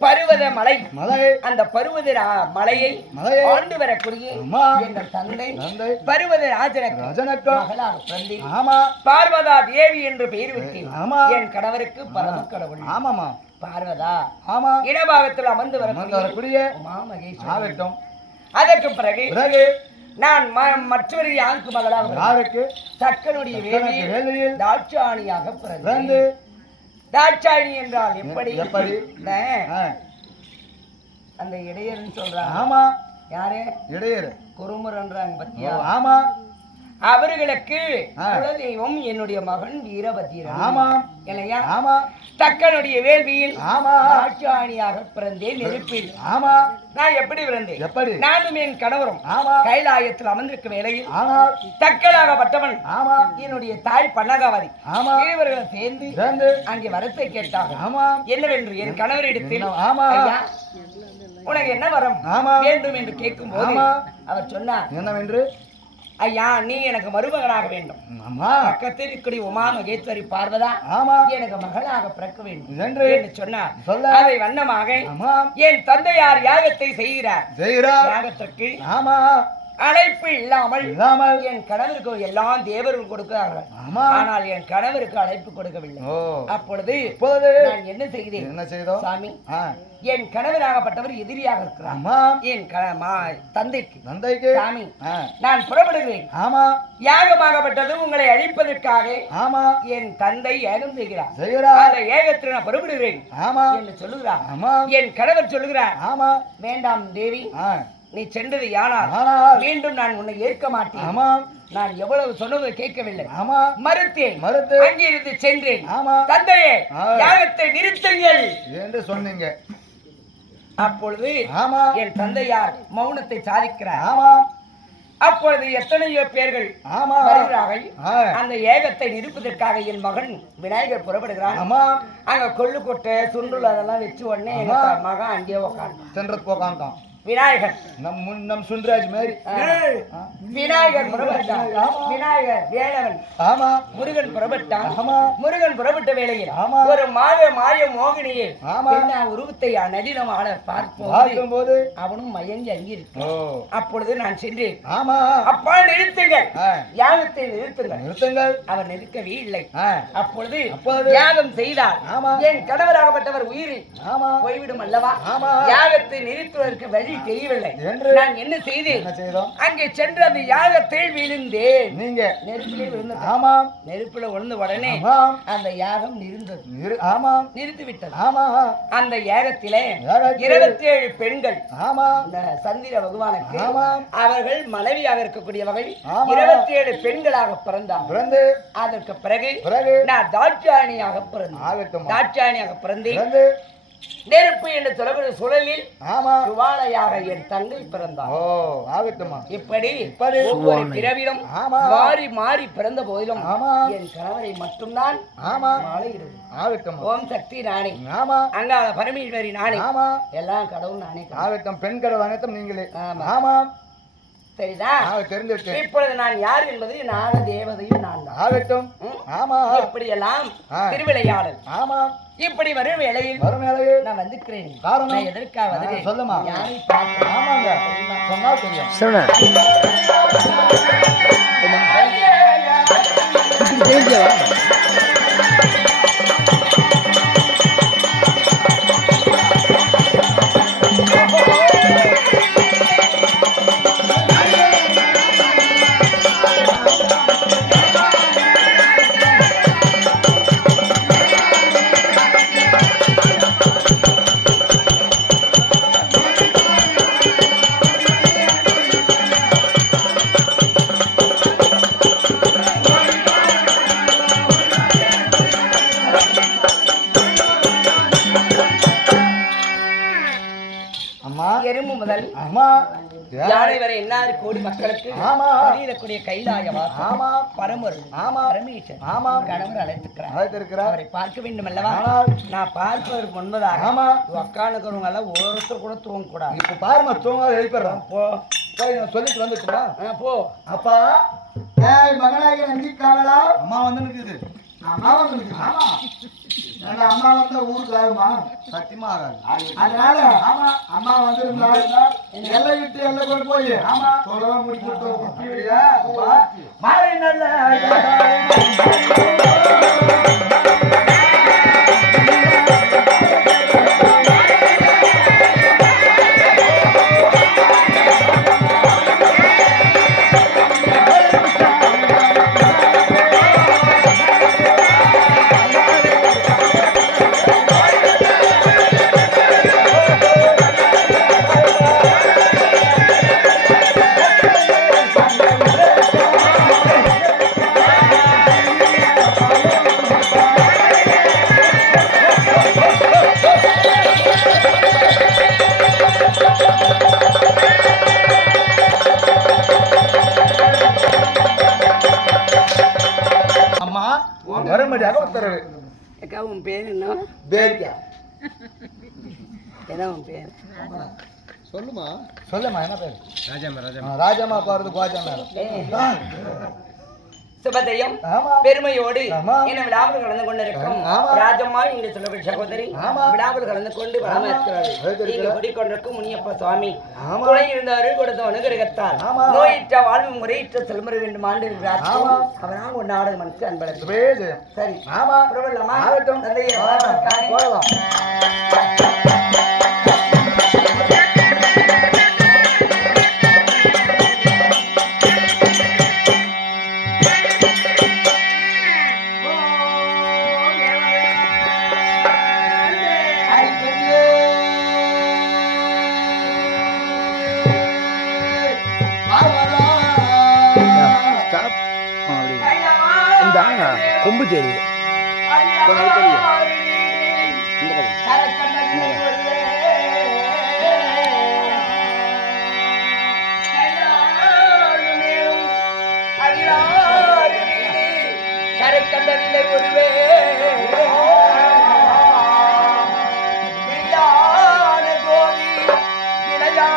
பருவத மலை அந்த பருவத மலையை ஆண்டு வரக்கூடிய எங்கள் தந்தை பருவத ராஜனுக்கு மகளாக பிறந்து பார்வதா தேவி என்று பெயர் விட்டு என் கணவருக்கு பரம கடவுள் பார்வதா இடபாகத்தில் அமர்ந்து வரக்கூடிய உமாமகேஸ்வரி. அதற்கு பிறகு நான் மற்றொரு யாருக்கு மகளாக தக்கனுடைய வேலையில் தாட்சாணியாக பிறந்து. தாட்சாயணி என்றால் எப்படி? அந்த இடையர்னு சொல்றாங்க. ஆமா. யாரு? இடையர். குருமுரன்றாங்க பத்தியா? ஆமா. அவர்களுக்கு குலதெய்வம் என்னுடைய மகன் வீரபத்திரன். ஆமா இல்லையா? ஆமா. தக்கனுடைய வேள்வியில் தாட்சாயணியாக பிறந்தேன் நெருப்பில். ஆமா. நான் எப்படி பிறந்தேன்? எப்படி? நானும் என் கணவரும் கைலாயத்தில் அமர்ந்திருக்கும் வேளையில் தக்கனாகப்பட்டவன் என்னுடைய தாய் பன்னகாவதி இருவர்கள் சேர்ந்து அங்கே வரத்தை கேட்டாங்க. என்னவென்று என் கணவரிடத்தில் உனக்கு என்ன வரம் வேண்டும் என்று கேட்கும் போது அவர் சொன்னார் என்னவென்று, ஐயா நீ எனக்கு மருமகனாக வேண்டும், பக்கத்தில் இருக்கக்கூடிய உமா மகேஸ்வரி பார்வதா எனக்கு மகளாக பிறக்க வேண்டும் என்று சொன்னார். அதை வண்ணமாக என் தந்தையார் யாகத்தை செய்கிறார். யாகத்திற்கு அழைப்பு இல்லாமல் என் கணவருக்கு எல்லாம் தேவர்கள் கொடுக்கிறார்கள். ஆனால் என் கணவருக்கு அழைப்பு கொடுக்கவில்லை. அப்பொழுது நான் என்ன செய்தேன் சாமி, என் கணவராகப்பட்டவர் எதிரியாக இருக்கிறார் என் தந்தைக்கு. சாமி நான் புறப்படுகிறேன். யாகமாகப்பட்டது உங்களை அழிப்பதற்காக என் தந்தை யாகம் செய்கிறார். அந்த ஏகத்தில் நான் புறப்படுகிறேன் என்று சொல்லுகிறார். என் கணவர் சொல்லுகிறார், வேண்டாம் தேவி, நீ சென்றது யானால் மீண்டும் நான் உன்னை ஏற்க மாட்டேன். நான் எவ்வளவு சொன்னதை கேட்கவில்லை, மறுத்தேன். அங்கிருந்து சென்றேன். தந்தையே யாகத்தை நிறுத்துங்கள் என்று சொன்னீங்க. அப்பொழுது என் தந்தையார் மௌனத்தை சாதிக்கிறார். அப்பொழுது எத்தனையோ பேர்கள் வருகிறார்கள். அந்த ஏகத்தை நிரூபிப்பதற்காக என் மகன் விநாயகர் புறப்படுகிறான். அங்க கொள்ளு கொட்டை சுண்டுல் அதெல்லாம் வச்சு உடனே மகன் அங்கேயே உட்காந்து விநாயகர் நம் சுந்தராஜ் மாதிரி. விநாயகர் புறப்பட்டான். விநாயகர் வேலவன். ஆமா. முருகன் புறப்பட்டான். ஆமா. முருகன் புறப்பட்ட வேளையில் ஆமா. ஒரு மாய மோகினியை ஆமா. என்ன உருவத்தை நடினமான பார்க்கும் போது அவனும் மயங்கி அங்கியிருக்கான். அப்பொழுது நான் சென்றேன். ஆமா. அப்பா நிறுத்துங்கள், யாகத்தை நிறுத்துங்கள். அவர் நிற்கவே இல்லை. அப்பொழுது யாகம் செய்தார். ஆமா. என் கணவராகப்பட்டவர் உயிரில் போய்விடும் அல்லவா? யாகத்தை நிறுத்துவதற்கு வழி தெரியவில்லை. நான் என்ன செய்தேன்? அங்கே சென்று அந்த யாகத்தில் விழுந்தேன். நீங்க நெருப்பிலே விழுந்த. ஆமா. நெருப்பில விழுந்த உடனே அந்த யாகம் நிறுத்தது. ஆமா. நிறுத்தி விட்டது. ஆமா. அந்த யாகத்திலே 27 பெண்கள். ஆமா. இந்த சந்திர பகவானுக்கு அவர்கள் மனைவியாக இருக்கக்கூடிய வகையில் 27 பெண்களாக பிறந்தார். அதற்கு பிறகு நான் தாட்சாயணியாக பிறந்தேன். தாட்சாயணியாக பிறந்தேன். நெருப்பு என்று சொல்லக்கூடிய சுழலில் சுவாலையாக என் தங்கை பிறந்தார். இப்படி ஒவ்வொரு பிறவிலும் மாறி மாறி பிறந்த போதிலும் என் கணவரை மட்டும்தான் ஓம் சக்தி நானே, அங்காள பரமேஸ்வரி நானே, எல்லாம் கடவுள் நானே. பெண் கடவுள் அனைத்தும் நீங்களே. சரிதா? இப்பொழுது நான் யார் என்பது நாக தேவதையும் நான் தான். இப்படி எல்லாம் திருவிளையாடல். இப்படி வரும் வேளையில் நான் வந்துக்கிறேன். எதற்காக சொல்லுமா? யாரை பார்க்க சொன்னால் தெரியும். எறும்பு முதல் யானை வரை என்னாறு கோடி மக்களுக்கு கூடிய கைலாயவாசம் பரமருள் பரமேஸ்வரன் கணவர் அழைத்திருக்கிறார். அவரை பார்க்க வேண்டும் அல்லவா? நான் பார்ப்பதற்கு முன்பதாக உக்கானுக்கிறவங்க எல்லாம் ஒருத்தர் கூட தூங்க கூடாது. இப்ப பாருமா, தூங்காத எழுப்பிடுறோம். சொல்லிட்டு வந்துட்டுமா? போ. அப்பா மகனாக நம்பி காவலா அம்மா வந்து நிக்குது. அம்மா வந்து அம்மா வந்தா ஊருக்கு ஆகுமா? சத்தியமா ஆகாது. அதனால அம்மா வந்திருந்தா எல்லை விட்டு எல்லை கொண்டு போய் சொல்லலாம் முடிச்சு மாலை நல்ல வரும்படியாக உத்தரவு. உன் பேர் என்ன? பேரியா? என்ன உன் பேர்? சொல்லுமா. சொல்லுமா, என்ன பேர்? ராஜாமா பாருது குவாஜாமா. சுபதையும் பெருமையோடு என்ன விழாவில் கலந்து கொண்டிருக்கும் ராஜம்மா என்று சொல்லக்கூடிய சகோதரி விழாவில் கலந்து கொண்டு கொண்டிருக்கும் முனியப்ப சுவாமி துணை இருந்தாரு கொடுத்த அனுகிரகத்தால் நோயிற்ற வாழ்வு முறையிட்ட செல்முறை வேண்டும் ஆண்டு அவராக ஒன்னாவது மனுக்கு அன்பழகு. சரி, பிரபலமா போகலாம். கொம்பு தெரியுது. கண்டதில்லை ஒருவே கோவி இளையா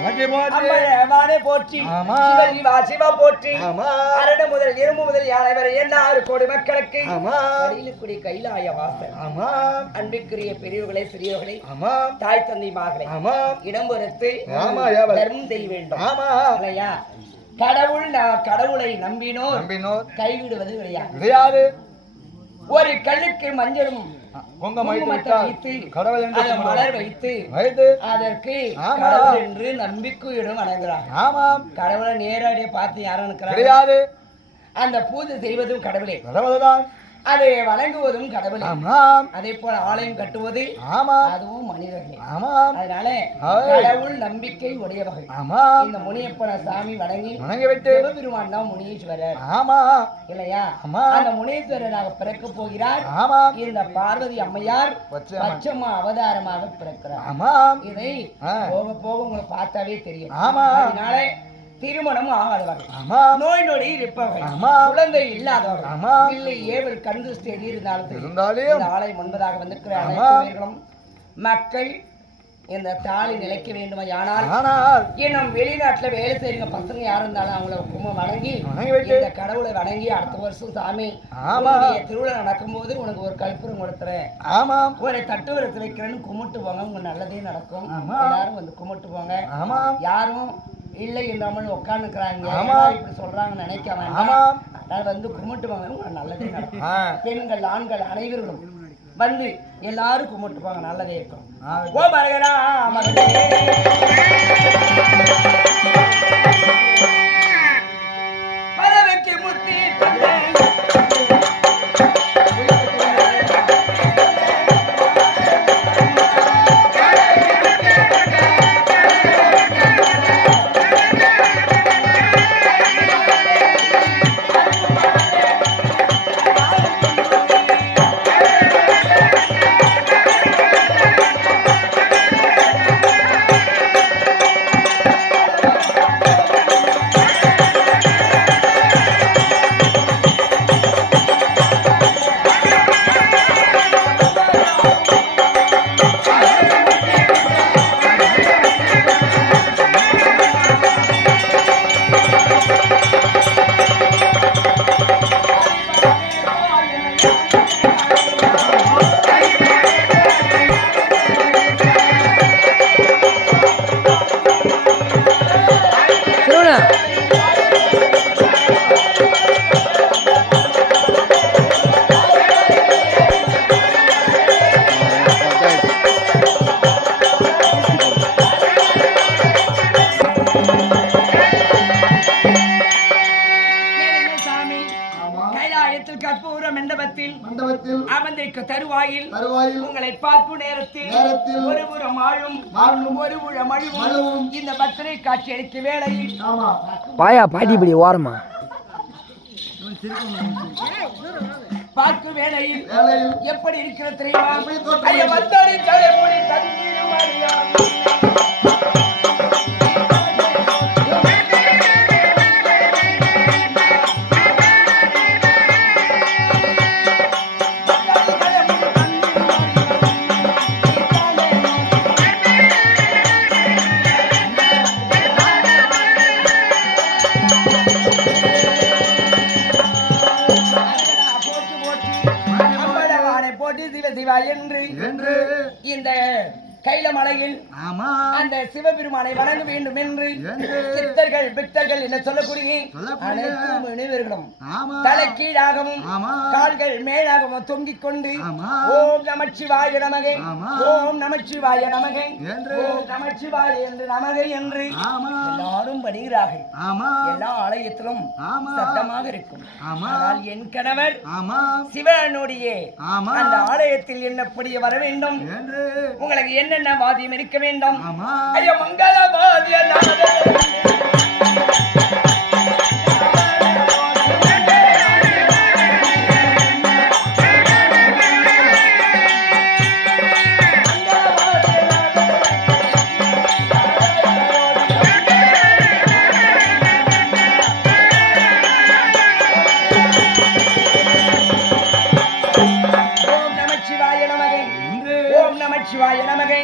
அம்மானே போற்றி சிவா சிவா போற்றி அரட முதல் இரும்பு முதல் யானை வரை 6 கோடி மக்களுக்கு வழியிலுக்குடி கைலாய வாசல் அன்பிற்குரிய பெரியவர்களே சிறியவர்களே தாய் தந்தை மகளே இடம் பொறுத்து தர்மம் செய்ய வேண்டும் இல்லையா? கடவுளை நம்பினோர் கைவிடுவது கிடையாது. ஒரு கல்லுக்கு மஞ்சளும் மலர் வைத்து அதற்கு கடவுள் என்று நம்பிக்கையுடன் வணங்குறாங்க. கடவுளை நேரடியாக பார்த்து யாரும் கிடையாது. அந்த பூஜை செய்வதும் கடவுளே, அதை வணங்குவதும் கடவுளே. அதே போல ஆலயம் கட்டுவது அதுவும் மனிதர்களே. அதனால கடவுள் நம்பிக்கை உடையவர்கள். இந்த முனியப்பன சாமி வணங்கிவிட்டு சிவபெருமான் தான் முனீஸ்வரர் இல்லையா? அந்த முனீஸ்வரராக பிறக்க போகிறார். இந்த பார்வதி அம்மையார் பச்சம்மா அவதாரமாக பிறக்கிறார். இதை போக போக உங்களை பார்த்தாவே தெரியும். அதனால திருமணம் ஆகாதவர்கள், நோய் நொடி இருப்பவர்கள், குழந்தை இல்லாதவர்கள், இல்லை ஏவல் கண்டு இருந்தாலும் ஆலயம் முன்பதாக வந்திருக்கிற அனைவர்களும் மக்கள் இந்த தாலி நிலைக்க வேண்டுமா? ஆனால் இன்னும் வெளிநாட்டுல வேலை செய்யுங்க பசங்க யாரும் இருந்தாலும் அவங்கள வணங்கி இந்த கடவுளை வணங்கி அடுத்த வருஷம் சாமி திருவிழா நடக்கும் போது உனக்கு ஒரு கற்பூரம் கொடுத்துறேன், ஒரு தட்டு வரத்து வைக்கிறேன்னு கும்பிட்டு போங்க, உங்க நல்லதே நடக்கும். எல்லாரும் வந்து கும்பிட்டு போங்க. யாரும் இல்லை இல்லாமல் உட்காந்துக்கிறாங்க இப்படி சொல்றாங்க நினைக்காம வந்து கும்பிட்டுவாங்க, நல்லதே நடக்கும். பெண்கள் ஆண்கள் அனைவர்களும் வந்து எல்லாரும் கும்பிட்டுப்பாங்க, நல்லதே இருக்கும். ஓ மரகரா மரவைக்கு முத்தி தருவாயில் உங்களை பார்க்கும் நேரத்தில் ஒரு புறம் ஆளும் ஒரு புறம் அழிவும் இந்த பத்திரை காட்சி அளிக்க வேளையில் பாயா பாட்டி இப்படி ஓரமா பார்க்கும் வேளையில் எப்படி இருக்கிற தெரியுமா? வந்தாடி தலைமொழி தந்திரும் அறியாமல் என்று இந்த கைலமலையில் அந்த சிவபெருமானை வணங்க வேண்டும் என்று சித்தர்கள் பித்தர்கள் என்ன சொல்லக்கூடிய அனைத்து முனிவர்களும் தலை கீழாகவும் கால்கள் மேலாகவும் தொங்கிக் கொண்டு ஓம் நமச்சிவாய நமகை, ஓம் நமச்சிவாய நமகை, ஓம் நமச்சிவாய என்று நமகை என்று எல்லாரும் படுகிறார்கள். எல்லா ஆலயத்திலும் சத்தமாக இருக்கும். ஆனால் என் கணவர் சிவனுடைய அந்த ஆலயத்தில் என்னப்படிய வர வேண்டும், உங்களுக்கு என்னென்ன வாதியம் இருக்க வேண்டும்? ஐயா மங்கள வாதிய சிவாய நமகை,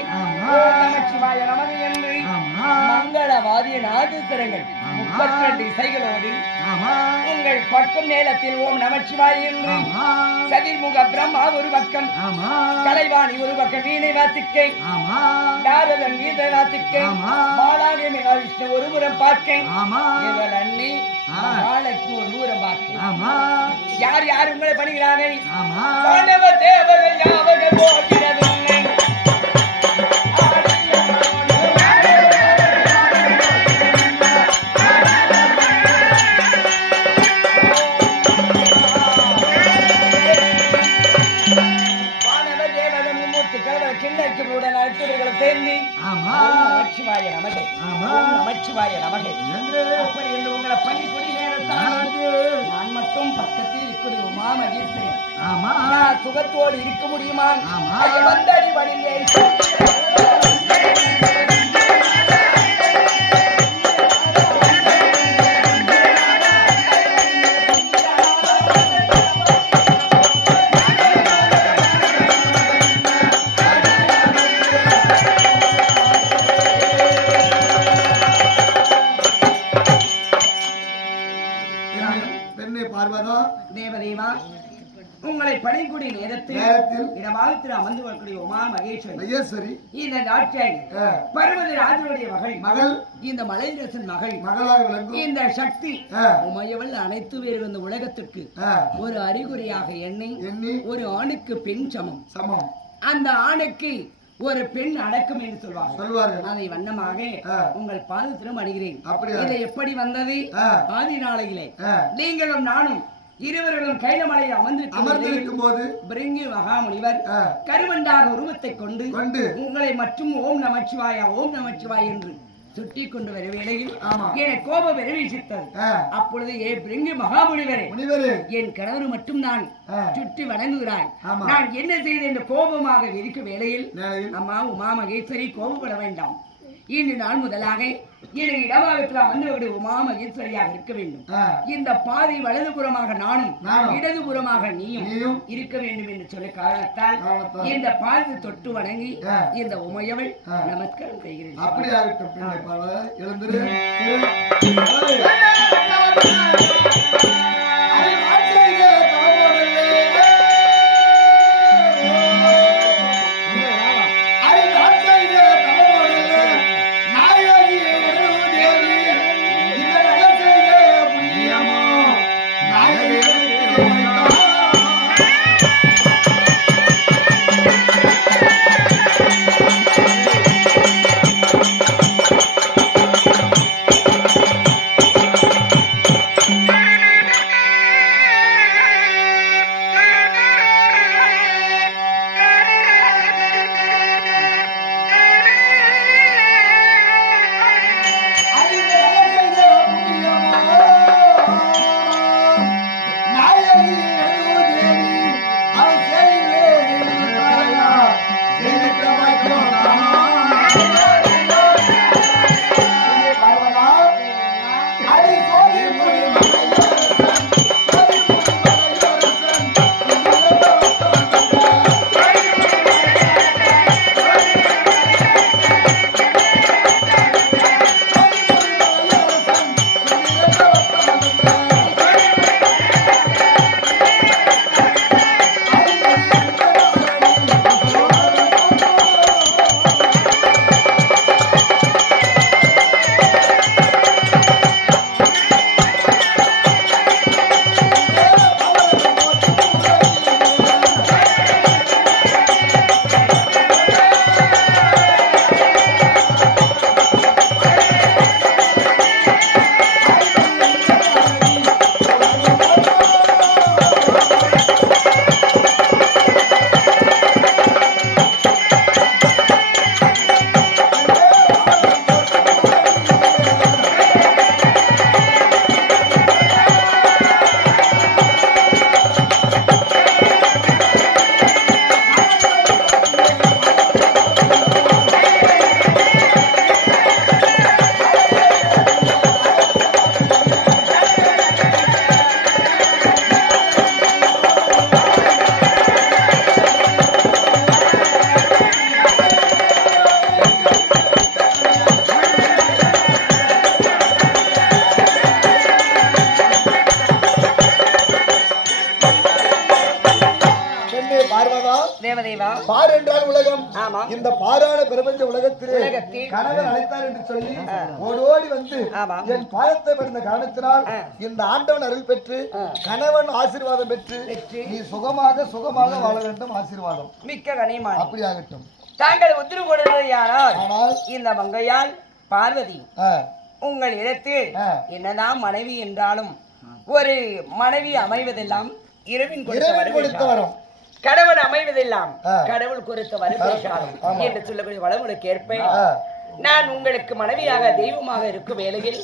ஓம் நமச்சிவாய நமகை என்று வாதிய நாதஸ்வரங்கள் 32 இசைகளோடு ஆமா உங்கள் பக்கம் நேரத்தில் ஓம் நமச்சிவாய என்று ஆமா சதிர்முக பிரம்மா ஒரு பக்கம் ஆமா கலைவாணி ஒரு பக்கம் வீணை வாசிக்கை ஆமா நாரதன் கீதை வாசிக்கை ஆமா பாலாகி மகாவிஷ்ணு ஒரு புறம் பார்க்கை ஆமா இவள் அண்ணி மகாலட்சுமி ஒரு புறம் பார்க்கை ஆமா யார் யார் உங்களை பண்ணுகிறாங்க ஆமா மாணவ தேவர்கள் யாவர்கள் போகிறது சேர்ந்து நமச்சிவாய நமகே நமச்சிவாய நமகே அப்படி என்று உங்களை பணிபுரி நேரத்தான் நான் மட்டும் பக்கத்தில் இருக்கிற உமா மகேஸ்வரி சுகத்தோடு இருக்க முடியுமா வந்தடி வழியிலே தேவதேவா உங்களை பணிக்குடி நேரத்தில் இடமாக திரு அமர்ந்து வரக்கூடிய உமா மகேஸ்வரி இந்த நாட்டை பர்வத ராஜனுடைய மகள் இந்த மலைரசன் மகளாக விளங்கும் இந்த சக்தி உமையவள் அனைத்து பேர் இந்த உலகத்திற்கு ஒரு அறிகுறியாக எண்ணி ஒரு ஆணுக்கு பெண் சமம் அந்த ஆணுக்கு ஒரு பெண் அடக்கம் என்று சொல்வார்கள் அதை வண்ணமாக உங்கள் பாதத்திலும் அணுகிறேன் இதை எப்படி வந்தது ஆதி நாளையிலே நீங்களும் நானும் இருவர்களும் கைலமலையில் அமர்ந்திருக்கும் போது பிரிங்கி மகாமுனிவர் கருவண்டாக உருவத்தை கொண்டு உங்களை மற்றும் ஓம் நமச்சிவாய் என்று சுட்டி கொண்டு வர வேளையில் என் கோபம் விரைவித்தது அப்பொழுது ஏ பிரிங்கி மகாமுனிவரே என் கணவர் மட்டும் நான் சுற்றி வணங்குகிறாய் நான் என்ன செய்தேன் என்று கோபமாக இருக்க வேளையில் அம்மா உமா மகேஸ்வரி கோபப்பட வேண்டாம் இன்று நாள் முதலாக எனக்கு இடபாகத்தில் வந்து உமா மகேஸ்வரியாக இருக்க வேண்டும் இந்த பாதை வலதுபுறமாக நானும் இடதுபுறமாக நீயும் இருக்க வேண்டும் என்று சொல்ல காரணத்தால் இந்த பாதை தொட்டு வணங்கி இந்த உமையவள் நமஸ்காரம் செய்கிறேன். தேவா. பார் என்றால் உலகம். ஆமா. இந்த பாரான பிரபஞ்ச உலகத்திலே உலகத்தில் கணவன் அழைத்தார் என்று சொல்லி ஓடோடி வந்து ஆமா. என் பாதத்தை படுத்த காரணத்தினால் இந்த ஆண்டவன் அருள் பெற்று கணவன் ஆசீர்வாதம் பெற்று நீ சுகமாக சுகமாக வாழ வேண்டும். ஆசீர்வாதம் மிக்க கனிமான். அப்படி ஆகட்டும். தாங்கள் உத்தரவு கொடுத்தது யாரால்? ஆனால் இந்த மங்கையால் பார்வதி உங்கள் இடத்தில் என்னதான் மனைவி என்றாலும் ஒரு மனைவி அமைவதெல்லாம் இரவின் கொடுத்த வரம், கடவுள் அமைவதெல்லாம் கடவுள் கொடுத்த வரம் என்று சொல்லக்கூடிய வளமுறைக்கு ஏற்ப நான் உங்களுக்கு மனைவியாக தெய்வமாக இருக்கும் வேளையில்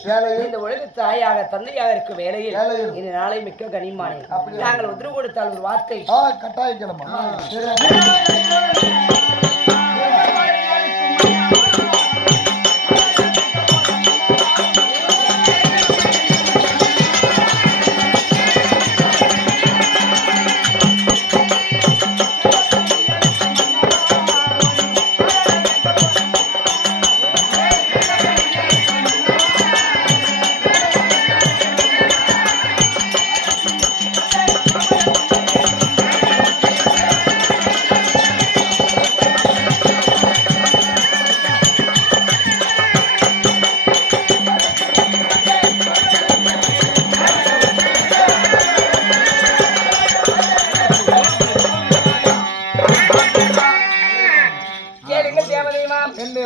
இந்த உலக தாயாக தந்தையாக இருக்கும் வேளையில் இந்த நாளை மிக்க கனிமானே. நாங்கள் உத்தரவு கொடுத்தால் ஒரு வார்த்தை கட்டாயிக்கலாமா?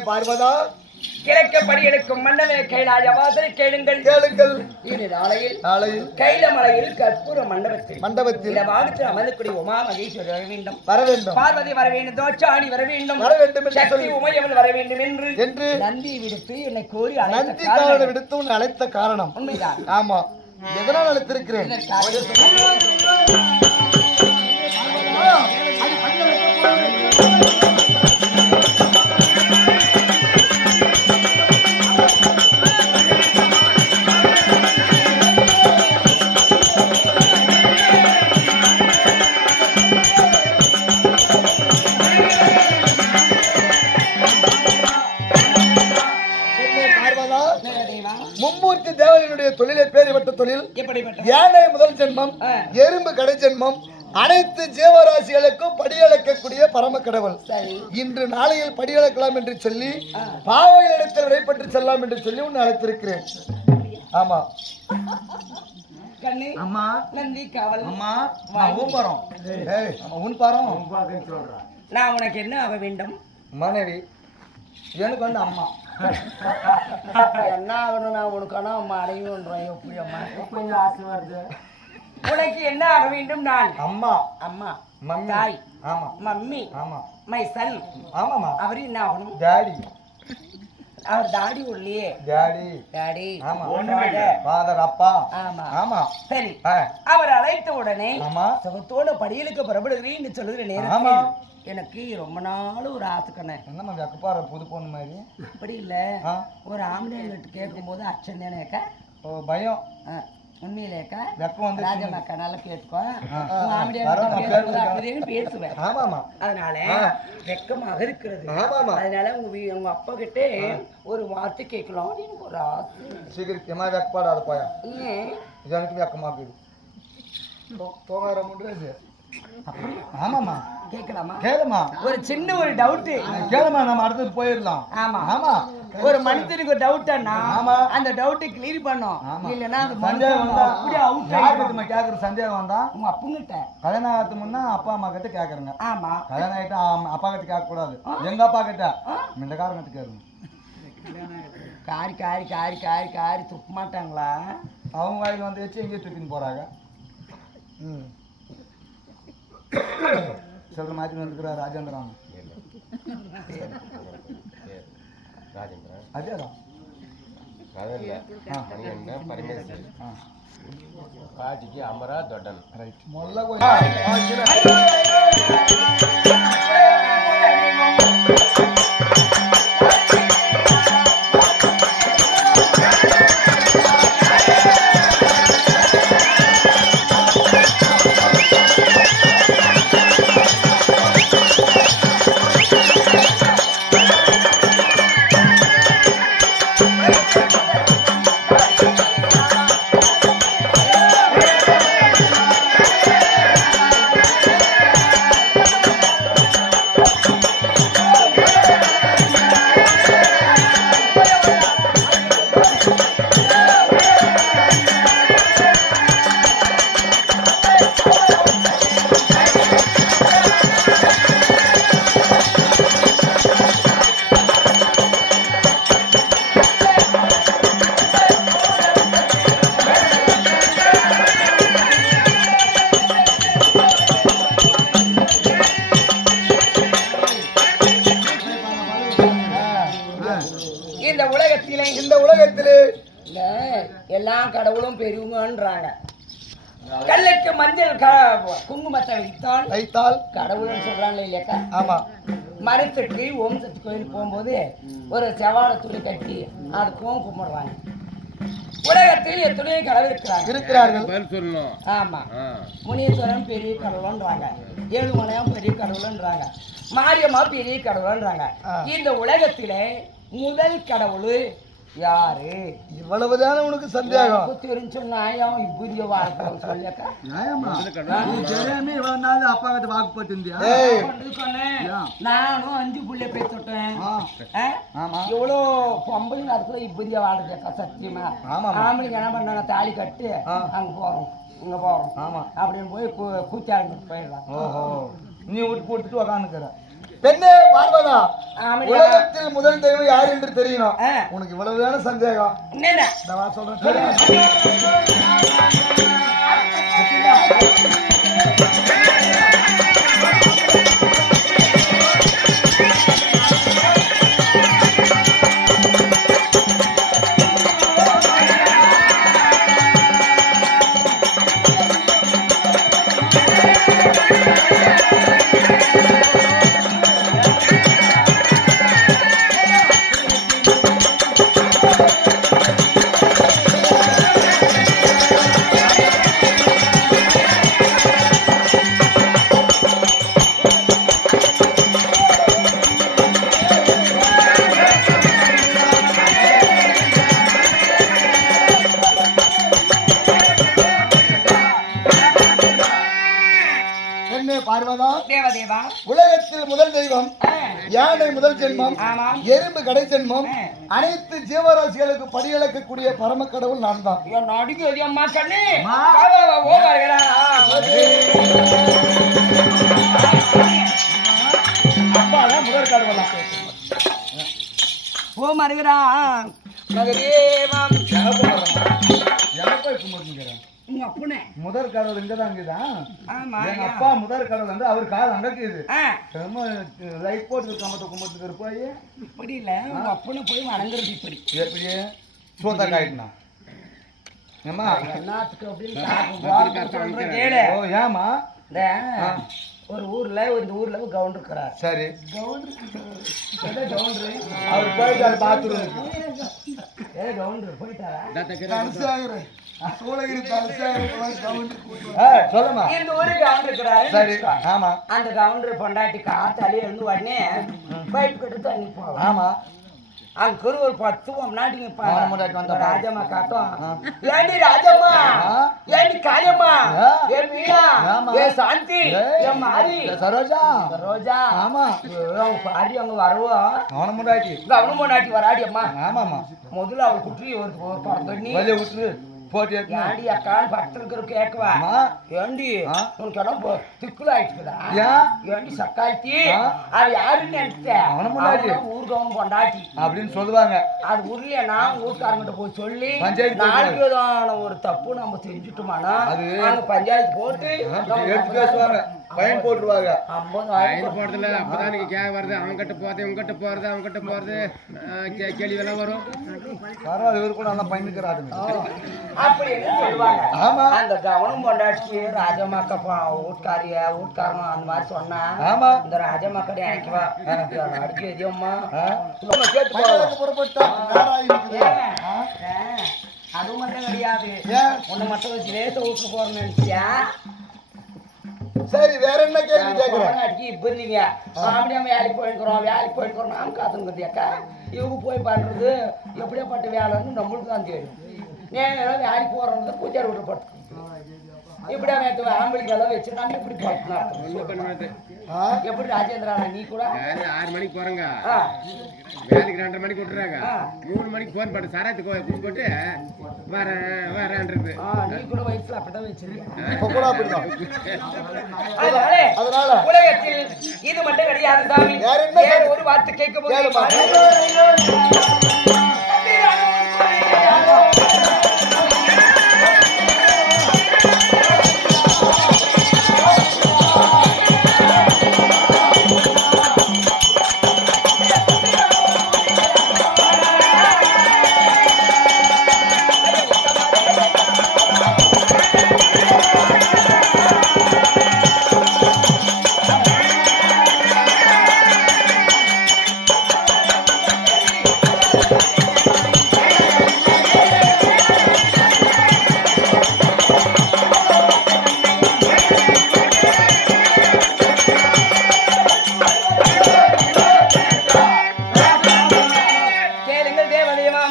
பார்வதா, கிழக்கப்படி எடுக்கும் மன்னவே கைலாய வாசலை கேளுங்கள் கேளுங்கள். இனி நாளையில் கைலமலையில் கற்பூர மண்டபத்தில் வாகத்து அமர்ந்தக்கூடிய உமா மகேஸ்வரி வர வேண்டும், பார்வதி வர வேண்டும், தோச்சாணி வர வேண்டும், சக்தி உமையவள் வர வேண்டும் என்று நந்தி விடுத்து என்னை கோரி விடுத்து உன்னை அழைத்த காரணம் உண்மைதான். ஆமா, எதனால் அழைத்திருக்கிறேன்? மும்மூர்த்தி தேவனுடைய தொழிலை பேரிப்பட்ட தொழில் யானை முதல் ஜென்மம், எறும்பு கடை ஜென்மம், அனைத்து ஜீவராசிகளுக்கும் படியளக்கக்கூடிய பரம கடவுள். இன்று நாளையில் படியளக்கலாம் என்று சொல்லி பாவையிடத்தில் விடைபெற்று செல்லலாம் என்று சொல்லி உன்னை அழைத்திருக்கிறேன். ஆமா கண்ணு அம்மா நந்தி காவல் அம்மா ஊம்பரம் உன் பாரம் நான் உனக்கு என்ன ஆக வேண்டும்? மனைவி. எனக்கு வந்து அம்மா என்ன ஆகணும்? நான் உனக்கான அம்மா அடையுன்றேன். எப்படி அம்மா கொஞ்சம் ஆசை வருது. உனக்கு என்ன ஆக வேண்டும்? நான் அம்மா. அம்மா மம்மி. தாய். ஆமா. மம்மி. ஆமா. My son. ஆமாமா. அவரு என்ன ஆகணும்? டாடி. அவர் தாடி உள்ளே டாடி. ஆமா. ஃாதர் அப்பா. ஆமா ஆமா. சரி, அவர் அழைத்த உடனே சுகத்தோட படியலுக்கு புறப்படுகிறேன்னு சொல்லுகிற நேரத்தில் எனக்கு ரொம்ப நாள் ஒரு ஆசை கண்ணே. என்னம்மா வெக்கப்பாற புது பொண்ணு மாதிரி? அப்படி இல்ல, ஒரு ஆம்பளைங்கிட்ட கேட்கும் போது அச்சம் தானே அக்கா. ஓ பயம். உண்மையிலே அக்கா வெக்கம் வந்து ராஜமாக்கா நல்லா கேட்டுக்கோ. பேசுவேன். ஆமாமா. அதனால வெக்கமாக இருக்கிறது. அதனால உங்க அப்பா கிட்ட ஒரு வார்த்தை கேட்கலாம் எனக்கு ஒரு ஆசை. சீக்கிரமா வெக்கப்பாடாத போயா. எனக்கு வெக்கமாக்குது. தோகார முடியாது. ஆமாமா. கேட்கலாமா? கேளுமா. ஒரு சின்ன ஒரு டவுட் கேளுமா, நம்ம அடுத்தது போயிடலாம். ஆமா ஆமா. ஒரு மனிதனுக்கு ஒரு டவுட்னா அந்த டவுட்டை கிளியர் பண்ணோம். இல்லனா அந்த சந்தேகம் வந்தா அப்படியே அவுட் ஆயிடுமா? கேக்குற சந்தேகம் வந்தா உங்க அப்பங்கிட்ட கல்யாணம் ஆகிறதுக்கு முன்னா அப்பா அம்மா கிட்ட கேக்குறங்க. ஆமா. கல்யாணம் ஆயிட்டா அப்பா கிட்ட கேட்க கூடாது. எங்க அப்பா கிட்ட இந்த காரணத்தை கேளுங்க. காரி காரி காரி காரி காரி துப்ப மாட்டாங்களா? அவங்க வாயில வந்து வச்சு எங்கேயும் தூக்கின்னு போறாங்க. சொல்ற மாதிரி வந்துக்கிறார் ராஜேந்திரன். அதேதான் பாட்டிக்கு அமரா தொடன் ரைட். மொல்ல இந்த உலகத்திலே இல்ல எல்லா கடவுளும் பெரியவங்கன்றாங்க. கல்லுக்கு மஞ்சள் குங்குமத்தை வைத்தால் கடவுள்னு சொல்றாங்க இல்லையாக்கா? ஆமா. மரத்துக்கு ஓம் சக்தி கோயில் போகும்போது ஒரு செவால துணி கட்டி அதுக்கும் கும்பிடுறாங்க. உலகத்தில் எத்தனையோ கடவுள் இருக்கிறார்கள். பதில் சொல்லணும். ஆமா. முனீஸ்வரன் பெரிய கடவுள்ன்றாங்க, ஏழுமலையம் பெரிய கடவுள்ன்றாங்க, மாரியம்மா பெரிய கடவுள்ன்றாங்க. இந்த உலகத்திலே முதல் கடவுள் யாரு? இவ்வளவுதான உனக்கு சந்தேகம்? தெரிஞ்சா புதிய வார்த்தை சொல்லியாக்கா அப்பா கிட்ட வாக்குப்பட்டிருந்தியா? நானும் 5 புள்ளைய போய் தொட்டேன். எவ்வளோ பொம்பளைங்க அதுக்குள்ள இப்படிய வாழ்றதுக்கா? சத்தியமா ஆம்பளைங்க என்ன பண்ணாங்க, தாலி கட்டு அங்க போறோம் இங்க போறோம் அப்படின்னு போய் கூச்சாடிட்டு போயிடலாம். நீ விட்டு கொடுத்துட்டு உக்காந்துக்கிற பெண்ணே பார்வதா, உலகத்தில் முதல் தெய்வம் யார் என்று தெரியணும். உனக்கு இவ்வளவுதான சந்தேகம்? என்ன சொல்றேன். பார்வதா, தேவதேவா, உலகத்தில் முதல் தெய்வம், யானை முதல் ஜென்மம், எறும்பு கடை ஜென்மம், அனைத்து ஜீவராசிகளுக்கு படியளக்கக்கூடிய பரம கடவுள் நான் தான். அப்பாதான் முதல் கடவுளா? ஓ மருகிறா முதல் கடவுள் இங்கதான் எங்க அப்பா முதல் கடவுள் வந்து அவர் கால் அங்கக்குது லைட் போட்டு கம்பத்தை கும்பத்துக்கு போய் இப்படி இல்ல உங்க அப்பனை போய் வணங்குறது இப்படி எப்படி சோதா காயிட்டுனா ஏமா எல்லாத்துக்கும் அப்படின்னு சொல்றேன் கேளு. ஓ ஏமா ஒரு ஊர்ல இந்த ஊர்ல கவுண்டர் இருக்கிறார். சரி கவுண்டர் அவர் போயிட்டாரு பாத்ரூம். கவுண்டர் போயிட்டாரா? சொல்லுமா. இந்த ஊருக்கு கவுண்டர் இருக்கிறாரு. சரி ஆமா. அந்த கவுண்டர் பொண்டாட்டி காத்தாலே இருந்து உடனே பைப் கட்டு தண்ணி போவோம். ஆமா. அங்க ஒரு 10 முன்னாடி ராஜம்மா காட்டும். ஏண்டி ராஜம்மா, ஏண்டி காளியம்மா, ஏ மீனா, ஏ சாந்தி, ஏ மாரி, சரோஜா, சரோஜா. ஆமா. அவங்க பாடி அங்க வருவோம். அவன முன்னாடி வராடி அம்மா. ஆமாமா. முதல்ல அவள் குட்டி ஒரு பறந்தண்ணி வெளியே விட்டு போட்டு ஏண்டி அக்கான்னு பக்கத்துல இருக்கிற கேட்கவா? ஏண்டி உனக்கு இடம் திக்குல ஆயிடுச்சுதா? ஏண்டி சக்காய்த்தி அது யாருன்னு நினைச்சேன். அவன முன்னாடி ஊருக்கு கொண்டாட்டி அப்படின்னு சொல்லுவாங்க. அது ஊர்லயே நான் ஊருக்காரங்கிட்ட போய் சொல்லி நாளைக்கு ஏதான ஒரு தப்பு நம்ம செஞ்சுட்டோமானா அது பஞ்சாயத்து போட்டு எடுத்து பேசுவாங்க, பயன் போட்டுருவாங்க. போடுறதுல அப்பதான் நீங்க கேட்க வருது, அவங்க கிட்ட போறது இவங்க கிட்ட போறது அவங்க கிட்ட போறது கேள்வி எல்லாம் வரும். பரவாயில்ல, இவரு கூட நல்லா பயந்துக்கிறாரு அப்படின்னு சொல்லுவாங்க. அந்த கவனம் கொண்டாடி ராஜமாக்கா வீட்டுக்காரன் அந்த மாதிரி சொன்னா இந்த ராஜமாக்கடி அழைக்குவா அடிக்க எதியம்மா அது மட்டும் கிடையாது. உன்னை மட்டும் வச்சு லேச வீட்டு போறேன்னு நினைச்சியா? சரி வேற என்ன கேள்வி கேட்கிறேன்? அடிக்கி இப்ப இருந்தீங்க அப்படியே வேலைக்கு போயிருக்கிறோம் நாம் காத்துங்கத்தியாக்கா. இவங்க போய் பண்றது எப்படியாப்பட்ட வேலைன்னு நம்மளுக்கு தான் தெரியும். நேரம் வேலைக்கு போறவங்க பூஜாரி விட்டு போட்டு இப்படியா நேற்று ஆம்பளிக்கெல்லாம் வச்சு நான் இப்படி போட்டு எப்படி ராஜேந்திரா நீ கூட 6 மணிக்கு போறேங்க, வேலைக்கு 2:30 மணிக்கு விட்டுறாங்க, 3 மணிக்கு போன் போட்டு சாராத்துக்கு கூப்பிட்டு போட்டு வரேன்றது. நீ கூட வயசுல அப்படிதான் வச்சிருக்கேன். அதனால உலகத்தில் இது மட்டும் கிடையாது சாமி. ஒரு வார்த்தை கேட்க போது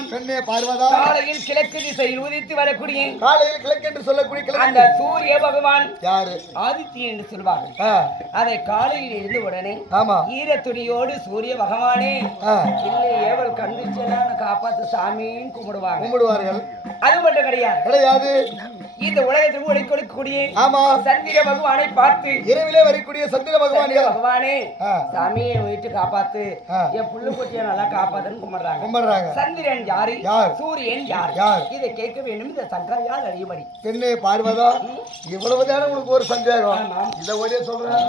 பெண்ணே பார்வதா காலையில் கிழக்கு திசையில் உதித்து வரக்கூடிய காலையில் கிழக்கு என்று சொல்லக்கூடிய அந்த கிழக்கு சூரிய பகவான் யாரு ஆதித்யன் என்று சொல்வார்கள் ஆ, அதை காலையில் இருந்து உடனே ஆமா ஈரத்துணியோடு சூரிய பகவானே ஆ, இல்லை ஏவல் கண்டுச்செல்லாம் காப்பாத்து சாமின்னு கும்பிடுவாங்க. கும்பிடுவார்கள் அது மட்டும் கிடையாது. கிடையாது. இந்த உலகத்துக்கு ஒளி கொடுக்கக்கூடிய ஆமா சந்திர பகவானை பார்த்து இரவிலே வரக்கூடிய சந்திர பகவான் சந்திர யார்? பகவானே ஆ. சாமியை வீட்டு காப்பாத்து ஆ. என் புள்ளு குட்டியை நல்லா காப்பாத்துன்னு கும்பிடுறாங்க. கும்பிடுறாங்க. சந்திரன் யாரு? யார்? சூரியன் யார்? யார்? இதை கேட்க வேண்டும். இந்த சங்கரையால் அறியும்படி பெண்ணே பார்வதா இவ்வளவு நேரம் உங்களுக்கு ஒரு சந்தேகம் ஆமாம். இதை ஒரே சொல்றேன்